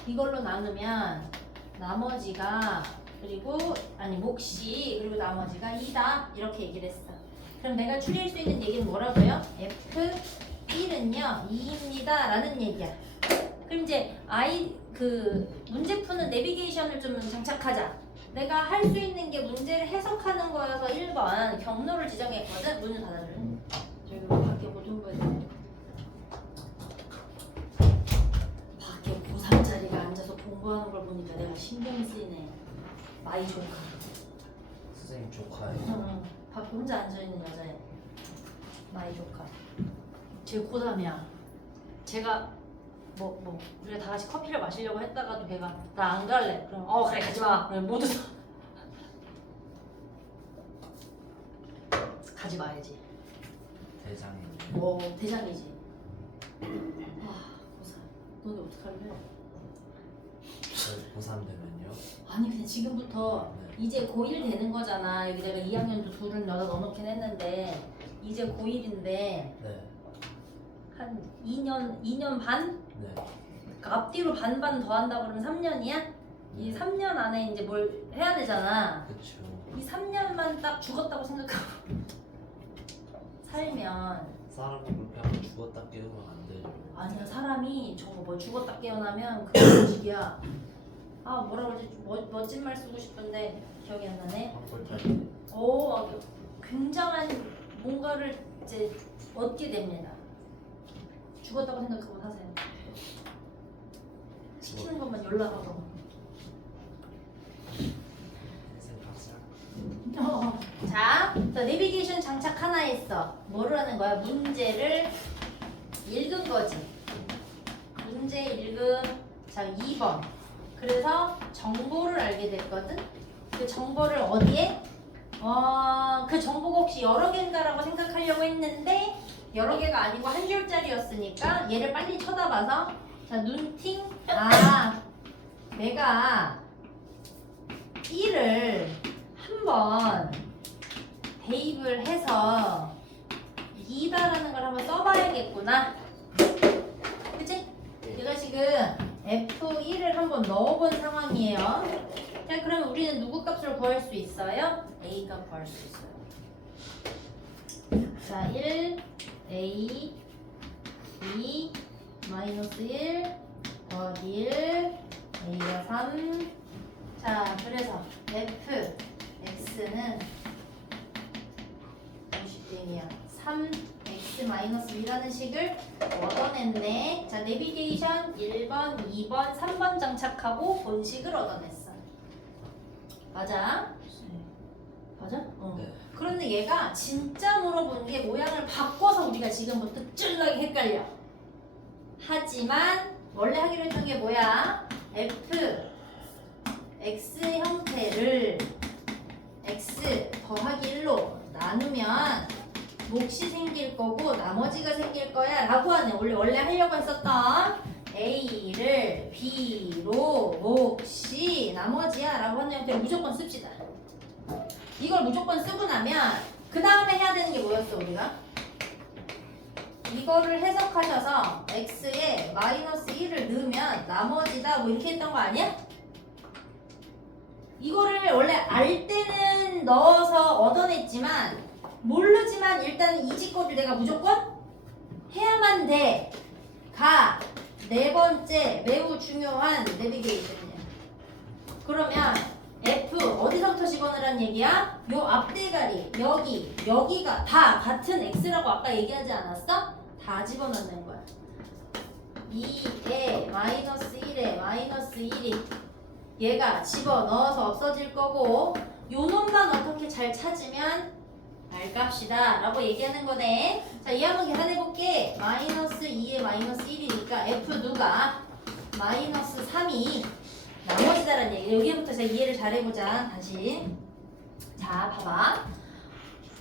이걸로 나누면 나머지가 그리고 아니 몫이 그리고 나머지가 2다 이렇게 얘기를 했어. 그럼 내가 줄일 수 있는 얘기는 뭐라고요? F1은요 2입니다 라는 얘기야. 그럼 이제 그 문제 푸는 내비게이션을 좀 장착하자. 내가 할 수 있는 게 문제를 해석하는 거여서 1번 경로를 지정했거든. 문 좀 닫아줄래? 저기 밖에 뭐 좀 보여줘. 밖에 고3짜리가 앉아서 공부하는 걸 보니까 내가 신경이 쓰이네. 마이 조카. 선생님 조카예요. 응, 밖에 혼자 앉아있는 여자애. 마이 조카. 쟤 고3이야. 제가 우리가 다 같이 커피를 마시려고 했다가도 걔가 나 안 갈래. 그럼 그래 가지 마. 그럼 모두 다 가지 마야지. 대장이. 대장이지. 고3. 너네 어떡할래? 고3 되면요? 아니 그냥 지금부터 네. 이제 고1 되는 거잖아. 여기 내가 2학년도 둘은 여자 넣어놓긴 했는데 이제 고1인데 네. 한 2년 반? 네. 그러니까 앞뒤로 반반 더 한다 그러면 3년이야? 이 3년 안에 이제 뭘 해야 되잖아. 그쵸. 이 3년만 딱 죽었다고 생각하고 살면 사람이 그렇게 하면 죽었다 깨우면 안 되죠. 아니야 사람이 저거 뭐 죽었다 깨어나면 그런 식이야. 뭐라 그러지? 멋진 말 쓰고 싶은데 기억이 안 나네. 황골탈. 굉장한 뭔가를 이제 얻게 됩니다. 죽었다고 생각하고 사세요. 시키는 것만 연락하고. 자, 내비게이션 장착 하나 했어. 뭐를 하는 거야? 문제를 읽은 거지. 문제 읽음. 자, 2번. 그래서 정보를 알게 됐거든. 그 정보를 어디에? 그 정보가 혹시 여러 개인가라고 생각하려고 했는데 여러 개가 아니고 한 줄짜리였으니까 얘를 빨리 쳐다봐서 자, 눈팅. 내가 1을 한번 대입을 해서 2다라는 걸 한번 써봐야겠구나. 그치? 내가 지금 F1을 한번 넣어본 상황이에요. 자, 그러면 우리는 누구 값을 구할 수 있어요? A 값 구할 수 있어요. 자, 1, A, 2, 마이너스 1, 더하기 1, A가 3. 자, 그래서 F, X는 50땡이야. 3x 마이너스 2라는 식을 얻어냈네. 자, 내비게이션 1번, 2번, 3번 장착하고 본식을 얻어냈어. 맞아? 맞아? 네. 그런데 얘가 진짜 물어본 게 모양을 바꿔서 우리가 지금부터 ጭ르게 헷갈려. 하지만 원래 하기로 했던 게 뭐야? f x 형태를 x 더하기 1로 나누면 몫이 생길 거고 나머지가 생길 거야 라고 하네. 원래 하려고 했었던 a를 b로 몫이 나머지야 라고 하는 형태를 무조건 씁시다. 이걸 무조건 쓰고 나면 그 다음에 해야 되는 게 뭐였어 우리가? 이거를 해석하셔서 x에 마이너스 1을 넣으면 나머지다 뭐 이렇게 했던 거 아니야? 이거를 원래 알 때는 넣어서 얻어냈지만 모르지만 일단 이 직거를 내가 무조건 해야만 돼. 가 네 번째 매우 중요한 내비게이션이야. 그러면 F 어디서부터 집어넣으란 얘기야? 요 앞대가리 여기가 다 같은 X라고 아까 얘기하지 않았어? 다 집어넣는 거야. 2에 마이너스 1에 마이너스 1이 얘가 집어넣어서 없어질 거고 요 놈만 어떻게 잘 찾으면 알값이다 라고 얘기하는 거네. 자, 이 한번 계산해볼게. 마이너스 2에 마이너스 1이니까 F 누가 마이너스 3이 나머지다라는 얘기. 여기부터 제가 이해를 잘 해보자. 다시. 자, 봐봐.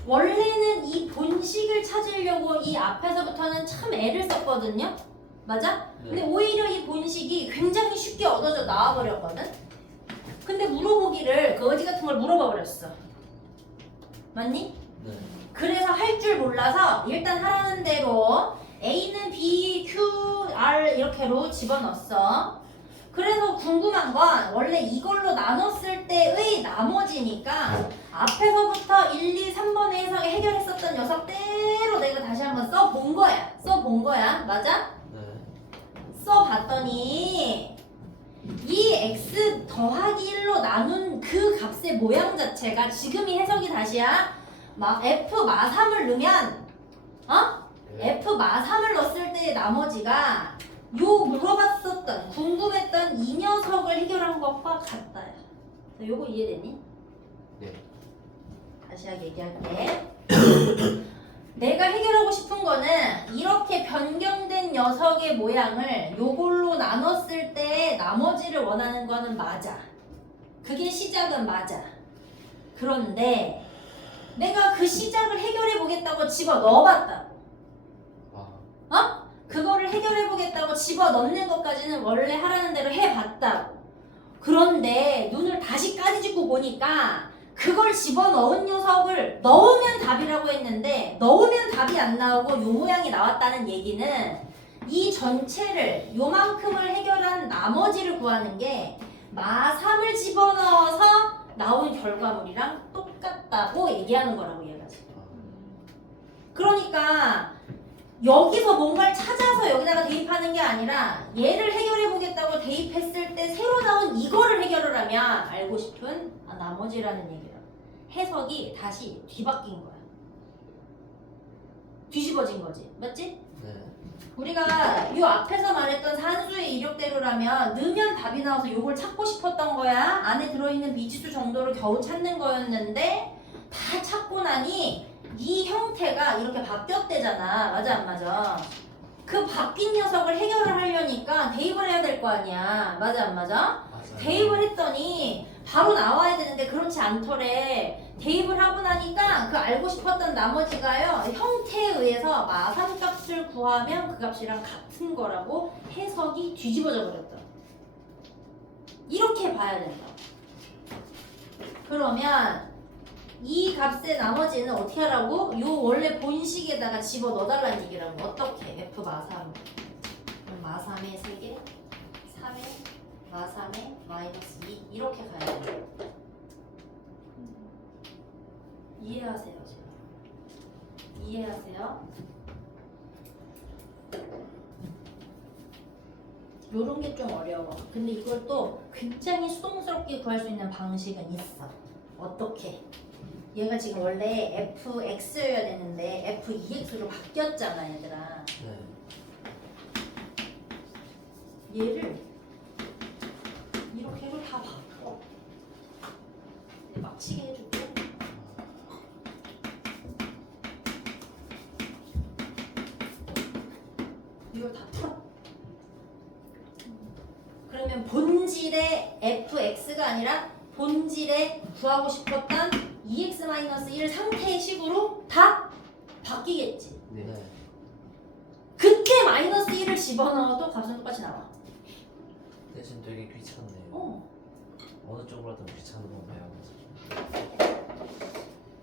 원래는 이 본식을 찾으려고 이 앞에서부터는 참 애를 썼거든요. 맞아? 네. 근데 오히려 이 본식이 굉장히 쉽게 얻어져 나와버렸거든. 근데 물어보기를 그 어지 같은 걸 물어봐 버렸어. 맞니? 네. 그래서 할 줄 몰라서 일단 하라는 대로 A는 B, Q, R 이렇게로 집어넣었어. 그래서 궁금한 건 원래 이걸로 나눴을 때의 나머지니까 앞에서부터 1, 2, 3번의 해석에 해결했었던 녀석대로 내가 다시 한번 써본 거야. 맞아? 네. 써봤더니 이 x 더하기 1로 나눈 그 값의 모양 자체가 지금 이 해석이 다시야. f 마 3을 넣으면 f 마 3을 넣었을 때의 나머지가 요 물어봤었던 궁금했던 이 녀석을 해결한 것과 같다. 요거 이해되니? 네. 다시 얘기할게. 내가 해결하고 싶은 거는 이렇게 변경된 녀석의 모양을 요걸로 나눴을 때 나머지를 원하는 거는 맞아. 그게 시작은 맞아. 그런데 내가 그 시작을 해결해 보겠다고 집어 넣어봤다고. 그거를 해결해 보겠다고 집어 넣는 것까지는 원래 하라는 대로 해봤다고. 그런데 눈을 다시 까지짓고 보니까 그걸 집어넣은 녀석을 넣으면 답이라고 했는데 넣으면 답이 안 나오고 요 모양이 나왔다는 얘기는 이 전체를 요만큼을 해결한 나머지를 구하는 게 마3을 집어넣어서 나온 결과물이랑 똑같다고 얘기하는 거라고 얘가 지금. 그러니까 여기서 뭔가를 찾아서 여기다가 대입하는 게 아니라 얘를 해결해 보겠다고 대입했을 때 새로 나온 이거를 해결을 하면 알고 싶은 나머지라는 얘기야. 해석이 다시 뒤바뀐 거야. 뒤집어진 거지. 맞지? 네. 우리가 이 앞에서 말했던 산수의 이력대로라면 넣으면 답이 나와서 요걸 찾고 싶었던 거야. 안에 들어있는 미지수 정도를 겨우 찾는 거였는데 다 찾고 나니 이 형태가 이렇게 바뀌었대잖아. 맞아 안 맞아? 그 바뀐 녀석을 해결을 하려니까 대입을 해야 될 거 아니야. 맞아 안 맞아? 맞아요. 대입을 했더니 바로 나와야 되는데 그렇지 않더래. 대입을 하고 나니까 그 알고 싶었던 나머지가요. 형태에 의해서 마3 값을 구하면 그 값이랑 같은 거라고 해석이 뒤집어져 버렸다. 이렇게 봐야 된다. 그러면 이 값의 나머지는 어떻게 하라고? 요 원래 본식에다가 집어 넣어달라는 얘기라고. 어떻게? F 마3. 그럼 마3의 3개, 3의 마3의 마이너스 2 이렇게 가야 돼요. 이해하세요 지금? 이해하세요? 요런 게 좀 어려워. 근데 이걸 또 굉장히 수동스럽게 구할 수 있는 방식은 있어. 어떻게? 얘가 지금 원래 fx여야 되는데 f2x로 바뀌었잖아 얘들아. 네. 얘를 이렇게 해서 다 바꿔. 막치게 해줄게. 이걸 다 풀어. 그러면 본질의 fx가 아니라 본질에 구하고 싶었던 2x-1 상태의 식으로 다 바뀌겠지. 네. 그때 마이너스 1을 집어넣어도 값은 똑같이 나와. 대신 되게 귀찮네요. 어. 어느 쪽으로 하든 귀찮은 건가요?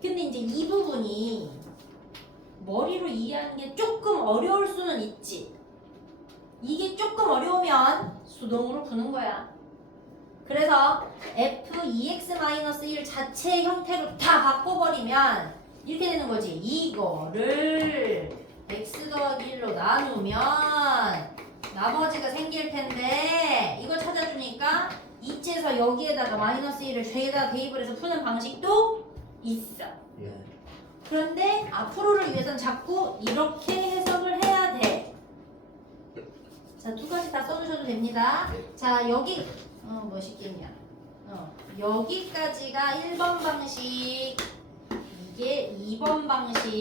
근데 이제 이 부분이 머리로 이해하는 게 조금 어려울 수는 있지. 이게 조금 어려우면 수동으로 푸는 거야. 그래서 f2x-1 자체의 형태로 다 바꿔버리면 이렇게 되는 거지. 이거를 x 더하기 1로 나누면 나머지가 생길 텐데 이거 찾아주니까 이째에서 여기에다가 마이너스 1을 죄에다 대입을 해서 푸는 방식도 있어. 네. 그런데 앞으로를 위해서는 자꾸 이렇게 해석을 해야 돼. 자, 두 가지 다 써주셔도 됩니다. 자, 여기 뭐 시켰냐? 여기까지가 1번 방식, 이게 2번 방식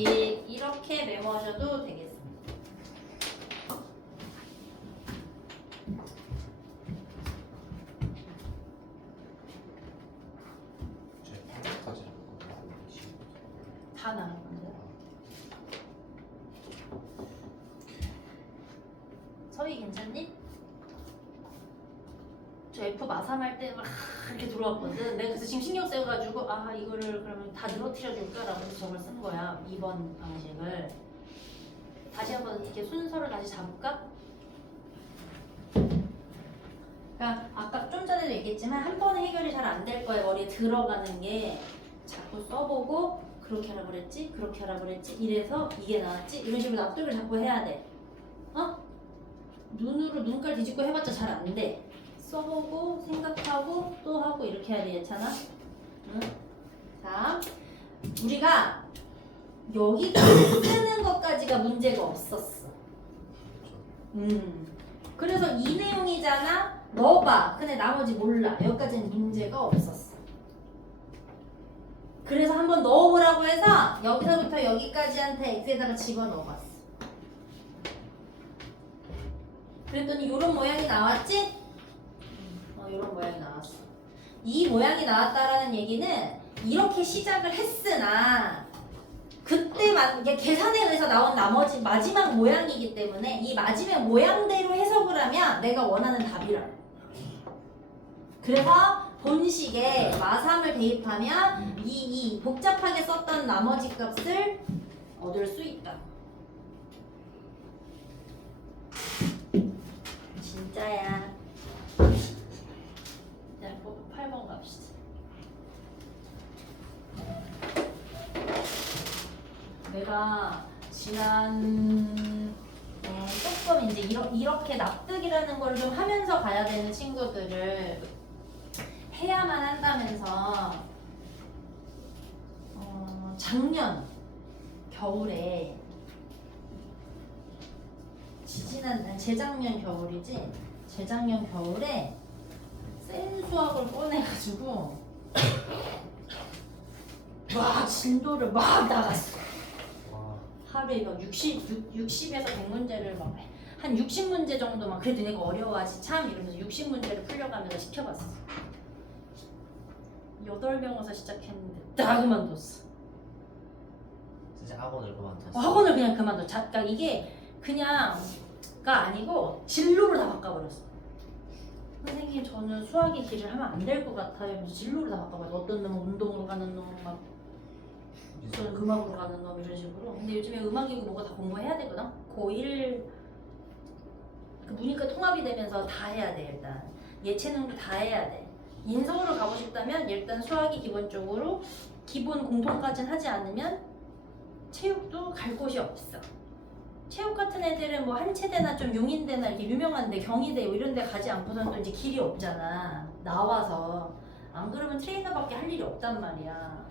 이렇게 메모하셔도 되겠습니다. 다 나간 건데요. 서희 괜찮니? 저 F 마삼 할 때 막 이렇게 들어왔거든. 내가 그래서 지금 신경 쓰여가지고 이거를 그러면 다 늘어뜨려 줄까라고 해서 저걸 쓴 거야. 2번 방식을. 다시 한번 이렇게 순서를 다시 잡을까? 그러니까 아까 좀 전에도 얘기했지만 한 번에 해결이 잘 안 될 거예요. 머리에 들어가는 게 자꾸 써보고 그렇게 하라 그랬지? 그렇게 하라 그랬지? 이래서 이게 나왔지? 이런 식으로 납득을 자꾸 해야 돼. 눈으로 눈깔 뒤집고 해봤자 잘 안 돼. 써보고 생각하고 또 하고 이렇게 해야 되잖아. 응? 자, 우리가 여기까지 쓰는 것까지가 문제가 없었어. 그래서 이 내용이잖아. 넣어봐. 근데 나머지 몰라. 여기까지는 문제가 없었어. 그래서 한번 넣어보라고 해서 여기서부터 여기까지한테 x에다가 집어넣어봤어. 그랬더니 이런 모양이 나왔지? 이런 모양이 나왔어. 이 모양이 나왔다라는 얘기는 이렇게 시작을 했으나 그때 이게 계산에 의해서 나온 나머지 마지막 모양이기 때문에 이 마지막 모양대로 해석을 하면 내가 원하는 답이라. 그래서 본식에 마삼을 대입하면 이 복잡하게 썼던 나머지 값을 얻을 수 있다. 진짜야. 자, 8번 갑시다. 내가 지난 조금 이제 이렇게 납득이라는 걸 좀 하면서 가야 되는 친구들을 해야만 한다면서 작년 겨울에 재작년 겨울이지? 재작년 겨울에 센 수학을 꺼내가지고 막 진도를 막 나갔어. 와. 하루에 막 60에서 100문제를 막 한 60문제 정도만 그래도 내가 어려워하지 참 이러면서 60문제를 풀려가면서 시켜봤어. 8명 와서 시작했는데 딱 그만뒀어. 진짜 학원을 그만뒀어. 학원을 그냥 그만뒀어. 그러니까 이게 그냥가 아니고 진로를 다 바꿔버렸어. 선생님 저는 수학의 길을 하면 안 될 것 같아요. 이러면서 진로를 다 바꿔버렸어. 어떤 놈은 운동으로 가는 놈, 막 저는 음악으로 가는 놈 이런 식으로. 근데 요즘에 음악이고 뭐가 다 공부해야 되거든. 고1 그 문이과 통합이 되면서 다 해야 돼. 일단 예체능도 다 해야 돼. 인서울을 가고 싶다면 일단 수학이 기본적으로 기본 공통까지는 하지 않으면 체육도 갈 곳이 없어. 체육 같은 애들은 뭐 한체대나 좀 용인대나 이렇게 유명한데 경희대 뭐 이런 데 가지 않고서는 또 이제 길이 없잖아. 나와서. 안 그러면 트레이너밖에 할 일이 없단 말이야.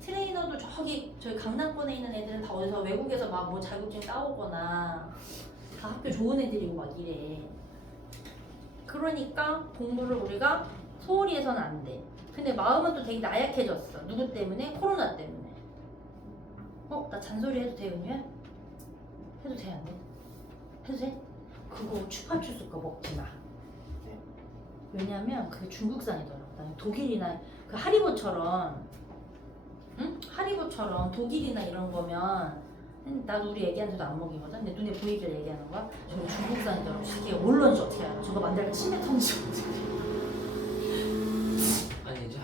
트레이너도 저희 강남권에 있는 애들은 다 어디서 외국에서 막 뭐 자격증 따오거나 다 학교 좋은 애들이고 막 이래. 그러니까 공부를 우리가 소홀히 해서는 안 돼. 근데 마음은 또 되게 나약해졌어. 누구 때문에? 코로나 때문에. 나 잔소리 해도 돼, 은유야? 해도 돼, 안 돼? 해도 돼? 그거 추파추스 거 먹지 마. 왜냐면 그게 중국산이더라고. 독일이나 그 하리보처럼, 응? 하리보처럼 독일이나 이런 거면 나도 우리 애기한테도 안 먹이거든. 내 눈에 보이길 얘기하는 거야. 저거 중국산이더라고. 이게 몰랐는지 어떻게 알아? 저거 만들면 침에 던지고. 아니 이제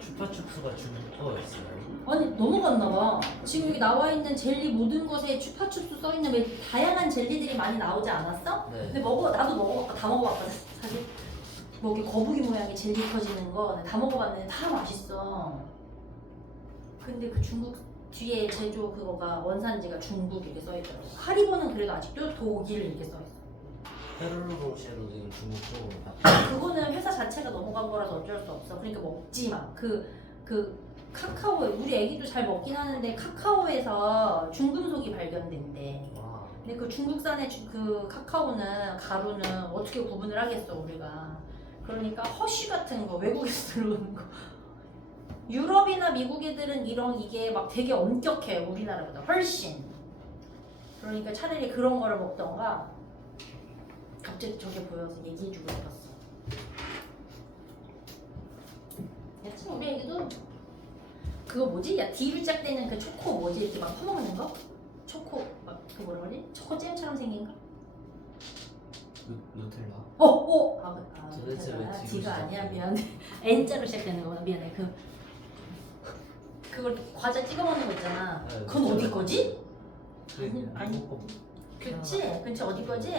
추파추스가 중국 거였어요. 아니 넘어갔나 봐. 지금 여기 나와 있는 젤리 모든 것에 추파추스 써 있는 왜 다양한 젤리들이 많이 나오지 않았어? 네. 근데 나도 먹어봤고 다 먹어봤거든. 사실 뭐 이렇게 거북이 모양의 젤리 터지는 거 다 먹어봤는데 다 맛있어. 근데 그 중국 뒤에 제조 그거가 원산지가 중국 이렇게 써 있더라고. 하리보는 그래도 아직도 독일 이렇게 써 있어. 페르로로쉐도 지금 중국 쪽으로 다. 그거는 회사 자체가 넘어간 거라서 어쩔 수 없어. 그러니까 먹지 마. 그 카카오 우리 애기도 잘 먹긴 하는데 카카오에서 중금속이 발견된대. 와. 근데 그 중국산의 그 카카오는 가루는 어떻게 구분을 하겠어 우리가. 그러니까 허쉬 같은 거 외국에서 들어오는 거. 유럽이나 미국 애들은 이게 막 되게 엄격해 우리나라보다 훨씬. 그러니까 차라리 그런 거를 먹던가. 갑자기 저게 보여서 얘기해주고 싶었어. 여튼 우리 애기도 그거 뭐지? 야 D로 시작되는 그 초코 뭐지? 이렇게 막 퍼먹는 거? 초코 막 그 뭐라 그러지? 초코잼처럼 생긴 거? 누텔라. 도대체 왜 누텔라야? D로 D가 아니야 시작해? 미안해. N자로 시작되는 거구나 미안해. 그걸 과자 찍어 먹는 거 있잖아. 네, 그건 어디 거지? 아니. 미국 거. 그치 어디 거지?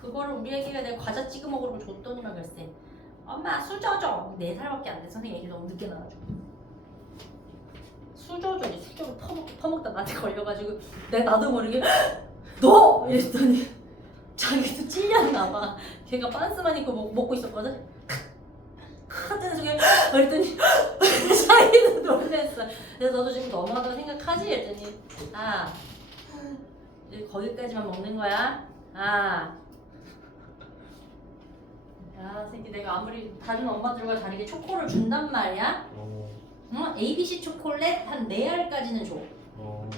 그거를 우리 애기가 내가 과자 찍어 먹으라고 줬더니만 글쎄 엄마 수저줘 4살밖에 안 돼. 선생님 얘기 너무 늦게 나와가지고 수저줘지. 수저를 퍼먹다 나한테 걸려가지고 나도 모르게 너! 이랬더니 자기도 찔렸나 봐. 걔가 빤스만 입고 먹고 있었거든. 하는 속에 그랬더니 자기도 놀랬어. 그래서 너도 지금 너무하다고 생각하지? 이랬더니 거기까지만 먹는 거야? 야, 새끼 내가 아무리 다른 엄마들과 다르게 초코를 준단 말이야? ABC 초콜릿 한 4알까지는 줘. 어,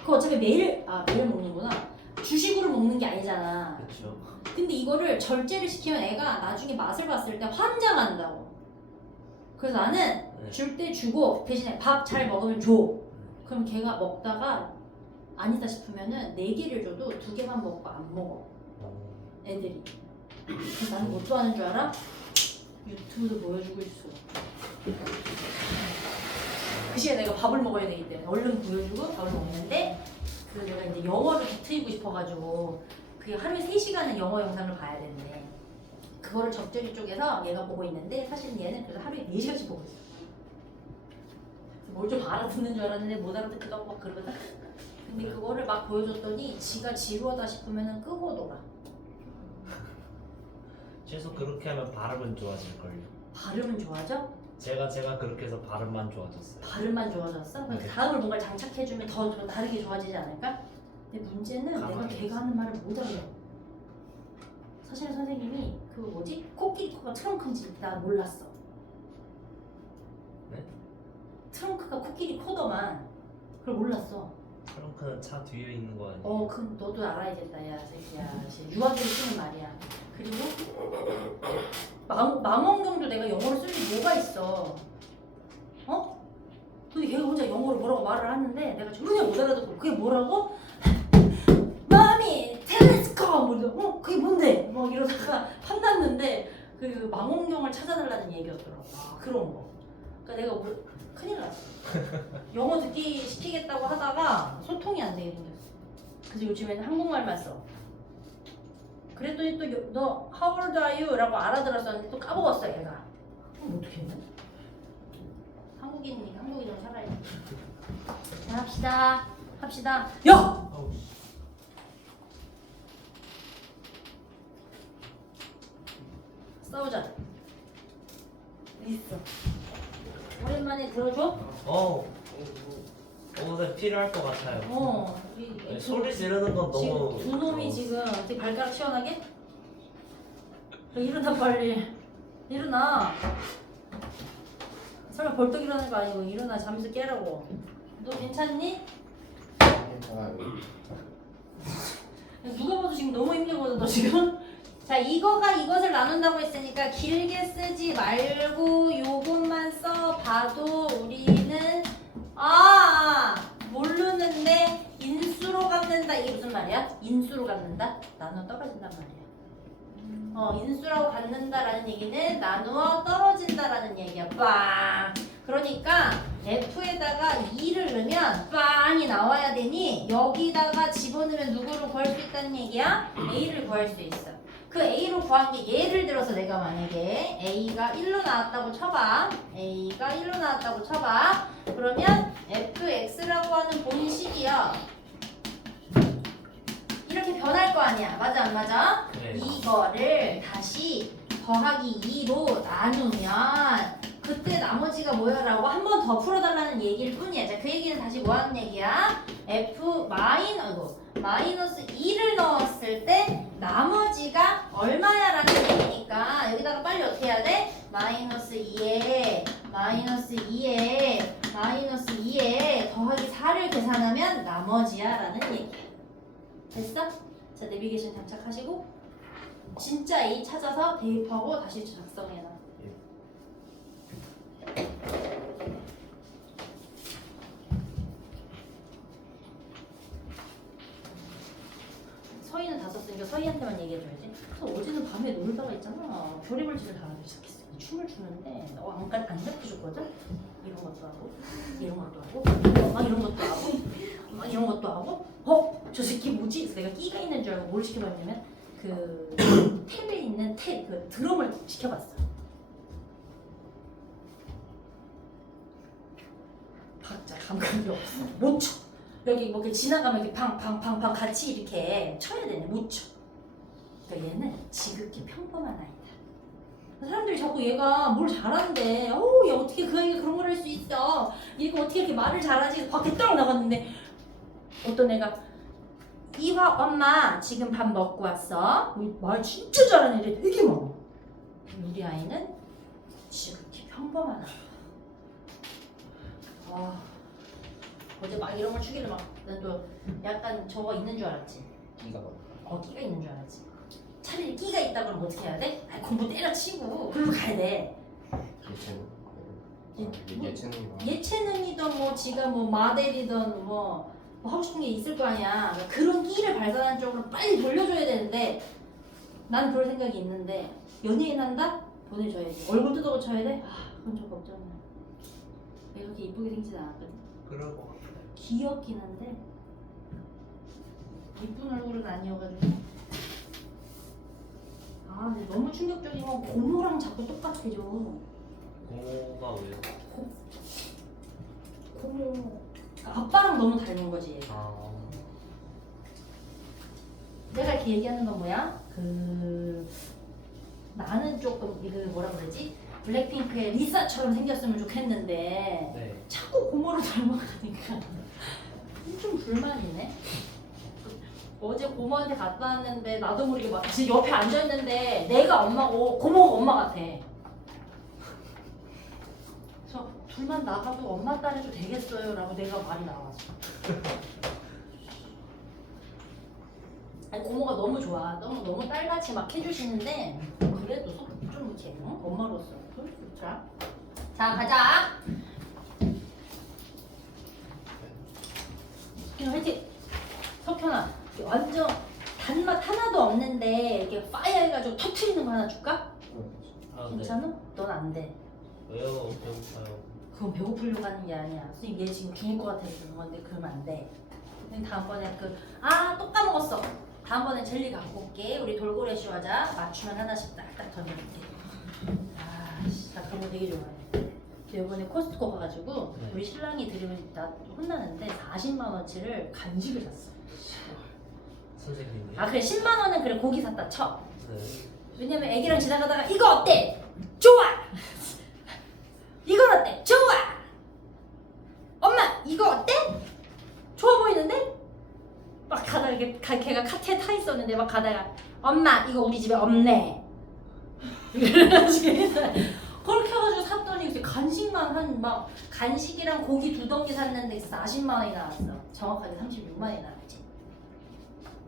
그거 어차피 매일 먹는구나. 주식으로 먹는 게 아니잖아. 그렇죠. 근데 이거를 절제를 시키면 애가 나중에 맛을 봤을 때 환장한다고. 그래서 나는 네. 줄 때 주고 대신에 밥 잘 먹으면 줘. 그럼 걔가 먹다가 아니다 싶으면은 4개를 줘도 2개만 먹고 안 먹어. 어, 애들이. 그래서 나는 뭐 또 하는 줄 알아? 유튜브도 보여주고 있어. 그 시간에 내가 밥을 먹어야 되기 때문에 얼른 보여주고 밥을 먹는데 그 내가 이제 영어를 터뜨리고 싶어가지고 그게 하루에 3시간은 영어 영상을 봐야 되는데 그거를 적절히 쪼개서 얘가 보고 있는데 사실 얘는 그래서 하루에 4시간씩 보고 있어. 뭘 좀 알아듣는 줄 알았는데 못 알아듣기도 하고 막 그러거든. 근데 그거를 막 보여줬더니 지가 지루하다 싶으면은 끄고 놀아. 최소 그렇게 하면 발음은 좋아질걸요. 발음은 좋아져? 제가 그렇게 해서 발음만 좋아졌어요. 발음만 좋아졌어? 그럼 네. 다음을 뭔가 장착해주면 더 다르게 좋아지지 않을까? 근데 문제는 내가 가만히 걔가 하는 말을 못 알아. 사실은 선생님이 그 뭐지? 코끼리 코가 트렁크인지 나 몰랐어. 네? 트렁크가 코끼리 코더만 그걸 몰랐어. 트렁크는 차 뒤에 있는 거 아니에요? 그 너도 알아야겠다 야 새끼야. 유아들이 쓰는 말이야. 그리고 망원경도 내가 영어로 쓸 일이 뭐가 있어? 어? 근데 걔가 혼자 영어로 뭐라고 말을 하는데 내가 전혀 못 알아듣고 그게 뭐라고? 마미 텔레스코프 뭐 그게 뭔데? 막 이러다가 판났는데 그 망원경을 찾아달라는 얘기였더라고. 그런 거. 그러니까 내가 큰일 났어. 영어 듣기 시키겠다고 하다가 소통이 안 되게 생겼어. 그래서 요즘에는 한국말만 써. 그랬더니 또 너 how old are you? 라고 알아들었었는데 또 까먹었어 얘가. 그럼 어떻게 했냐? 한국인이니까 한국인으로 살아야지. 자 합시다. 야! 아우, 싸우자. 있어. 오랜만에 들어줘? 네, 필요할 것 같아요. 네, 소리 지르는 건 지금 너무 두 놈이 지금 어떻게 발가락 시원하게? 야, 일어나 빨리. 일어나. 설마 벌떡 일어나는 거 아니고 일어나 잠에서 깨라고. 너 괜찮니? 누가 봐도 지금 너무 힘들거든 너 지금. 자 이거가 이것을 나눈다고 했으니까 길게 쓰지 말고 요것만 써봐도 우리는 모르는데 인수로 갚는다 이게 무슨 말이야? 인수로 갚는다? 나눠 떨어진단 말이야. 인수라고 갖는다라는 얘기는 나누어 떨어진다라는 얘기야. 빵. 그러니까 F에다가 2를 넣으면 빵이 나와야 되니 여기다가 집어넣으면 누구를 구할 수 있다는 얘기야? A를 구할 수 있어. 그 A로 구한 게 예를 들어서 내가 만약에 A가 1로 나왔다고 쳐봐. A가 1로 나왔다고 쳐봐. 그러면 fx라고 하는 본식이야. 이렇게 변할 거 아니야. 맞아 안 맞아? 네. 이거를 다시 더하기 2로 나누면 그때 나머지가 뭐야라고 한 번 더 풀어달라는 얘기일 뿐이야. 자, 그 얘기는 다시 뭐 하는 얘기야? 마이너스 2를 넣었을 때 나머지가 얼마야라는 얘기니까 여기다가 빨리 어떻게 해야 돼? 마이너스 2에 더하기 4를 계산하면 나머지야라는 얘기. 됐어? 자, 내비게이션 장착하시고 진짜 A 찾아서 대입하고 다시 작성해놔. 서희는 다 썼으니까 서희한테만 얘기해줘야지. 그래서 어제는 밤에 놀다가 있잖아. 별의별 짓을 다 하기 시작했어. 춤을 추는데 안 잡혀줬거든? 이런 것도 하고 이런 것도 하고 막 이런 것도 하고 막 이런 것도 하고 저 새끼 뭐지? 그래서 내가 끼가 있는 줄 알고 뭘 시켜봤냐면 그 탭에 있는 그 드럼을 시켜봤어. 박자 감각이 없어. 못 쳐. 여기 뭐 이렇게 지나가면 이렇게 팡팡팡팡 같이 이렇게 쳐야 되네. 못 쳐. 그러니까 얘는 지극히 평범한 아이다. 사람들이 자꾸 얘가 뭘 잘하는데 얘 어떻게 그 아이가 그런 걸 할 수 있어. 얘가 어떻게 이렇게 말을 잘하지. 밖에 딱 나갔는데 어떤 애가 이화 엄마 지금 밥 먹고 왔어. 말 진짜 잘하는 애들이 되게 많아. 우리 아이는 지극히 평범한 아이다. 와 어제 막 이런 걸 주기를 막 난 또 약간 저거 있는 줄 알았지. 끼가 막. 끼가 있는 줄 알았지. 차라리 끼가 있다 그러면 어떻게 해야 돼? 공부 때려치고 글로 가야 돼. 예체능. 예체능이든 뭐 지가 뭐 마델이든 뭐 하고 싶은 게 있을 거 아니야. 그런 끼를 발산하는 쪽으로 빨리 돌려줘야 되는데 난 그럴 생각이 있는데 연예인 한다? 보내줘야지. 얼굴 뜯어고쳐야 돼? 그건 좀 걱정이야. 내가 그렇게 이쁘게 생기진 않았거든. 그럴 것 같아. 귀엽긴 한데 이쁜 얼굴은 아니어가지고 근데 너무 충격적인 건 고모랑 자꾸 똑같아져. 고모가 왜요? 고모 아빠랑 너무 닮은 거지. 아 내가 이렇게 얘기하는 건 뭐야? 나는 조금 이거 뭐라 그러지? 블랙핑크의 리사처럼 생겼으면 좋겠는데 네. 자꾸 고모를 닮아가니까 좀 불만이네. 어제 고모한테 갔다 왔는데 나도 모르게 막 지금 옆에 앉아있는데 내가 엄마고 고모가 엄마 같아. 그래서 둘만 나가도 엄마 딸해도 되겠어요 라고 내가 말이 나왔어. 아니, 고모가 너무 좋아. 너무 딸같이 막 해주시는데 그래도 좀 이렇게 엄마로서 좋더라. 자 가자. 화이팅! 석현아 완전 단맛 하나도 없는데 이렇게 파이어 해가지고 터트리는 거 하나 줄까? 아, 네. 괜찮아? 넌 안 돼. 왜요? 배고파요. 그건 배고프려고 하는 게 아니야. 선생님 얘 지금 죽을 것 같아서 그런 건데 그러면 안 돼. 선생님 다음번에 또 까먹었어. 다음번에 젤리 갖고 올게. 우리 돌고래 쇼 하자. 맞추면 하나씩 딱딱 던져볼게. 나 그런 거 되게 좋아해. 저 이번에 코스트코 가가지고 네. 우리 신랑이 들으면 나 혼나는데 40만 원치를 간식을 샀어. 선생님이. 그래 10만 원은 그래 고기 샀다 쳐. 네. 왜냐면 애기랑 지나가다가 이거 어때? 좋아! 이건 어때? 좋아! 엄마 이거 어때? 좋아 보이는데? 막 가다가 걔가 카트에 타 있었는데 막 가다가 엄마 이거 우리 집에 없네. 그렇게 해가지고 샀더니 이제 간식만 간식이랑 고기 2덩이 샀는데 40만 원이 나왔어. 정확하게 36만 원이 나왔지.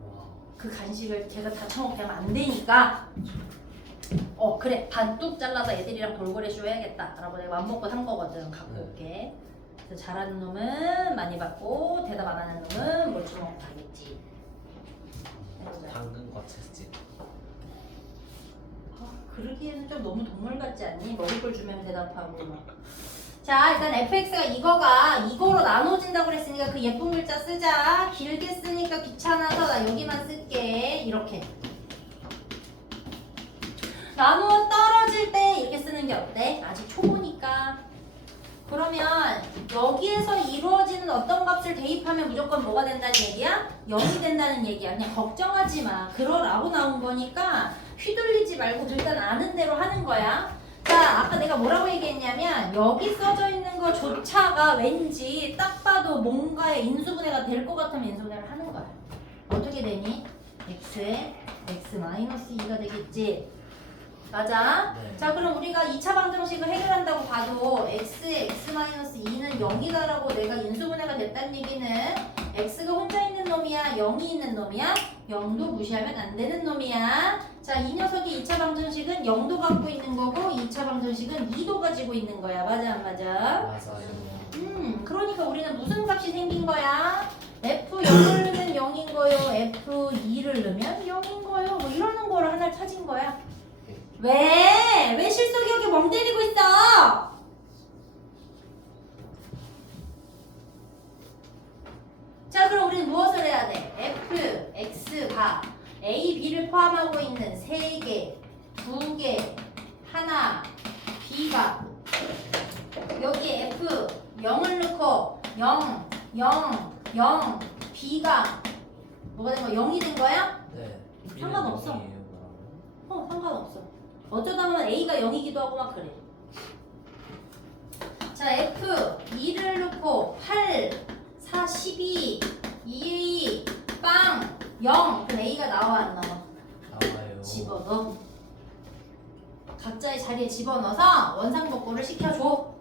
와. 그 간식을 걔가 다 처먹게 하면 안 되니까 그래 반뚝 잘라서 애들이랑 돌고래 쇼 해야겠다 라고 내가 맘먹고 산 거거든. 갖고 올게. 그래서 잘하는 놈은 많이 받고 대답 안 하는 놈은 뭘 처먹고 가겠지. 해보자. 당근과 채찍. 그러기에는 좀 너무 동물 같지 않니? 먹을 걸 주면 대답하고 막. 자 일단 fx가 이거로 나눠진다고 그랬으니까 그 예쁜 글자 쓰자. 길게 쓰니까 귀찮아서 나 여기만 쓸게. 이렇게 나누어 떨어질 때 이렇게 쓰는 게 어때? 아직 초보니까. 그러면 여기에서 이루어지는 어떤 값을 대입하면 무조건 뭐가 된다는 얘기야? 0이 된다는 얘기야. 그냥 걱정하지 마. 그러라고 나온 거니까 휘둘리지 말고 일단 아는 대로 하는 거야. 자, 아까 내가 뭐라고 얘기했냐면 여기 써져 있는 거조차가 왠지 딱 봐도 뭔가의 인수분해가 될 것 같으면 인수분해를 하는 거야. 어떻게 되니? x에 x-2가 되겠지. 맞아? 네. 자 그럼 우리가 2차 방정식을 해결한다고 봐도 x에 x-2는 0이다라고 내가 인수분해가 됐다는 얘기는 x가 혼자 있는 놈이야? 0이 있는 놈이야? 0도 무시하면 안 되는 놈이야. 자 이 녀석이 2차 방정식은 0도 갖고 있는 거고 2차 방정식은 2도 가지고 있는 거야. 맞아 안 맞아? 맞아요. 그러니까 우리는 무슨 값이 생긴 거야? f0을 넣으면 0인 거요. f2를 넣으면 0인 거요. 뭐 이러는 거를 하나 찾은 거야. 왜? 왜 실속 기억에 멍 때리고 있어? 자 그럼 우리는 무엇을 해야 돼? f, x가 a, b를 포함하고 있는 3개, 2개, 하나, b가 여기 f 0을 넣고 0, 0, 0, b가 뭐가 된 거야? 0이 된 거야? 네. 상관없어. B는 0이에요, 상관없어. 어쩌다 보면 A가 0이기도 하고 막 그래. 자, F 2를 넣고 8, 4, 12, 2, 빵, 0. 그럼 A가 나와 안 나와? 나와요. 집어넣어. 각자의 자리에 집어넣어서 원상복구를 시켜줘.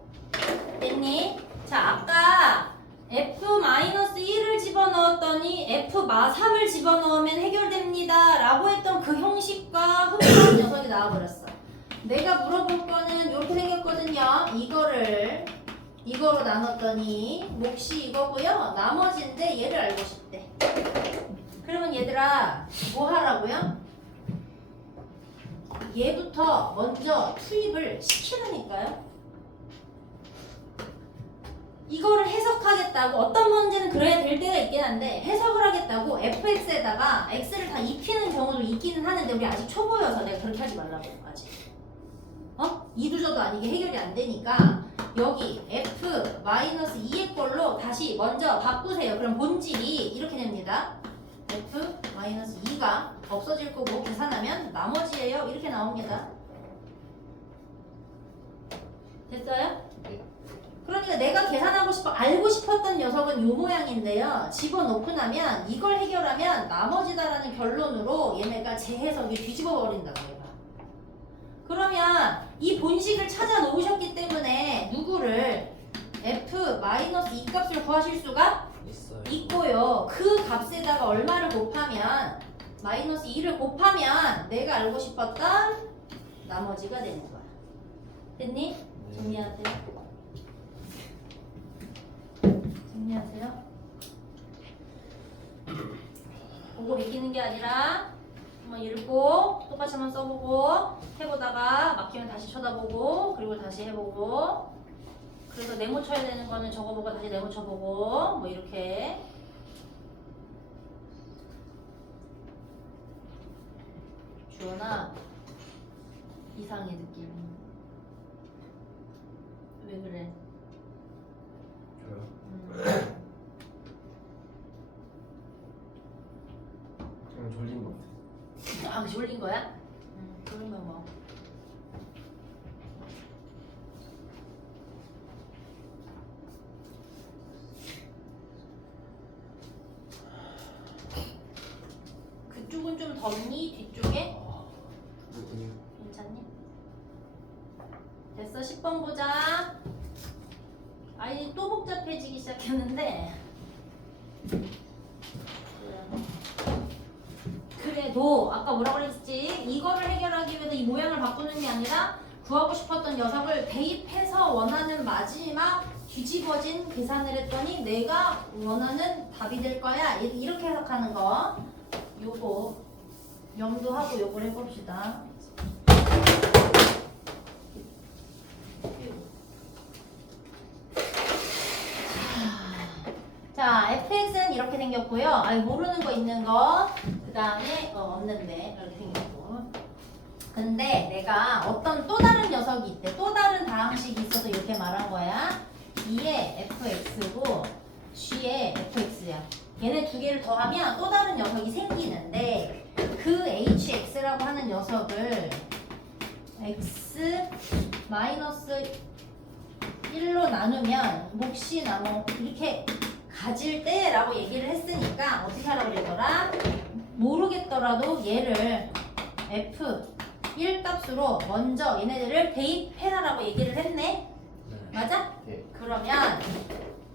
됐니? 자, 아까 F-1을 집어넣었더니 F-3을 집어넣으면 해결됩니다 라고 했던 그 형식과 흡사한 녀석이 나와버렸어. 내가 물어볼 거는 이렇게 생겼거든요. 이거로 나눴더니 몫이 이거고요. 나머지인데 얘를 알고 싶대. 그러면 얘들아 뭐 하라고요? 얘부터 먼저 투입을 시키라니까요. 이거를 해석하겠다고 어떤 문제는 그래야 될 때가 있긴 한데 해석을 하겠다고 fx에다가 x를 다 입히는 경우도 있기는 하는데 우리 아직 초보여서 내가 그렇게 하지 말라고 아직. 이두저도 아니게 해결이 안 되니까 여기 f-2의 걸로 다시 먼저 바꾸세요. 그럼 본질이 이렇게 됩니다. f-2가 없어질 거고 계산하면 나머지예요. 이렇게 나옵니다. 됐어요? 그러니까 내가 계산하고 싶어 알고 싶었던 녀석은 요 모양인데요. 집어넣고 나면 이걸 해결하면 나머지다라는 결론으로 얘네가 재해석이 뒤집어 버린다고 얘가. 그러면 이 본식을 찾아 놓으셨기 때문에 누구를 f-2 값을 구하실 수가 있어요. 있고요. 그 값에다가 얼마를 곱하면 -2를 곱하면 내가 알고 싶었던 나머지가 되는 거야. 됐니? 정리하세요. 정리하세요. 보고 베끼는 게 아니라 한번 읽고 똑같이 한번 써보고 해보다가 막히면 다시 쳐다보고 그리고 다시 해보고 그래서 네모 쳐야 되는 거는 적어보고 다시 네모 쳐보고 뭐 이렇게. 주원아 이상해 느낌. 왜 그래? 저요? 그냥 졸린 것 같아요. 아, 졸린 거야? 그러면 뭐. 그쪽은 좀 덥니? 뒤쪽에? 아니요. 괜찮니? 됐어. 10번 보자. 아니 또 복잡해지기 시작했는데 그래도 아까 뭐라고 그랬지? 이거를 해결하기 위해서 이 모양을 바꾸는 게 아니라 구하고 싶었던 녀석을 대입해서 원하는 마지막 뒤집어진 계산을 했더니 내가 원하는 답이 될 거야. 이렇게 해석하는 거 요거 염두하고 요걸 해봅시다. 자, fx는 이렇게 생겼고요. 모르는 거 있는 거. 그 다음에 없는데 이렇게 생겼고. 근데 내가 어떤 또 다른 녀석이 있대. 또 다른 다항식이 있어서 이렇게 말한 거야. 2의 fx고 g의 fx야. 얘네 두 개를 더하면 또 다른 녀석이 생기는데 그 hx라고 하는 녀석을 x 마이너스 1로 나누면 몫이 나눠 이렇게 가질 때라고 얘기를 했으니까 어떻게 하라고 그랬더라? 모르겠더라도 얘를 f1 값으로 먼저 얘네들을 대입해라라고 얘기를 했네? 맞아? 네. 그러면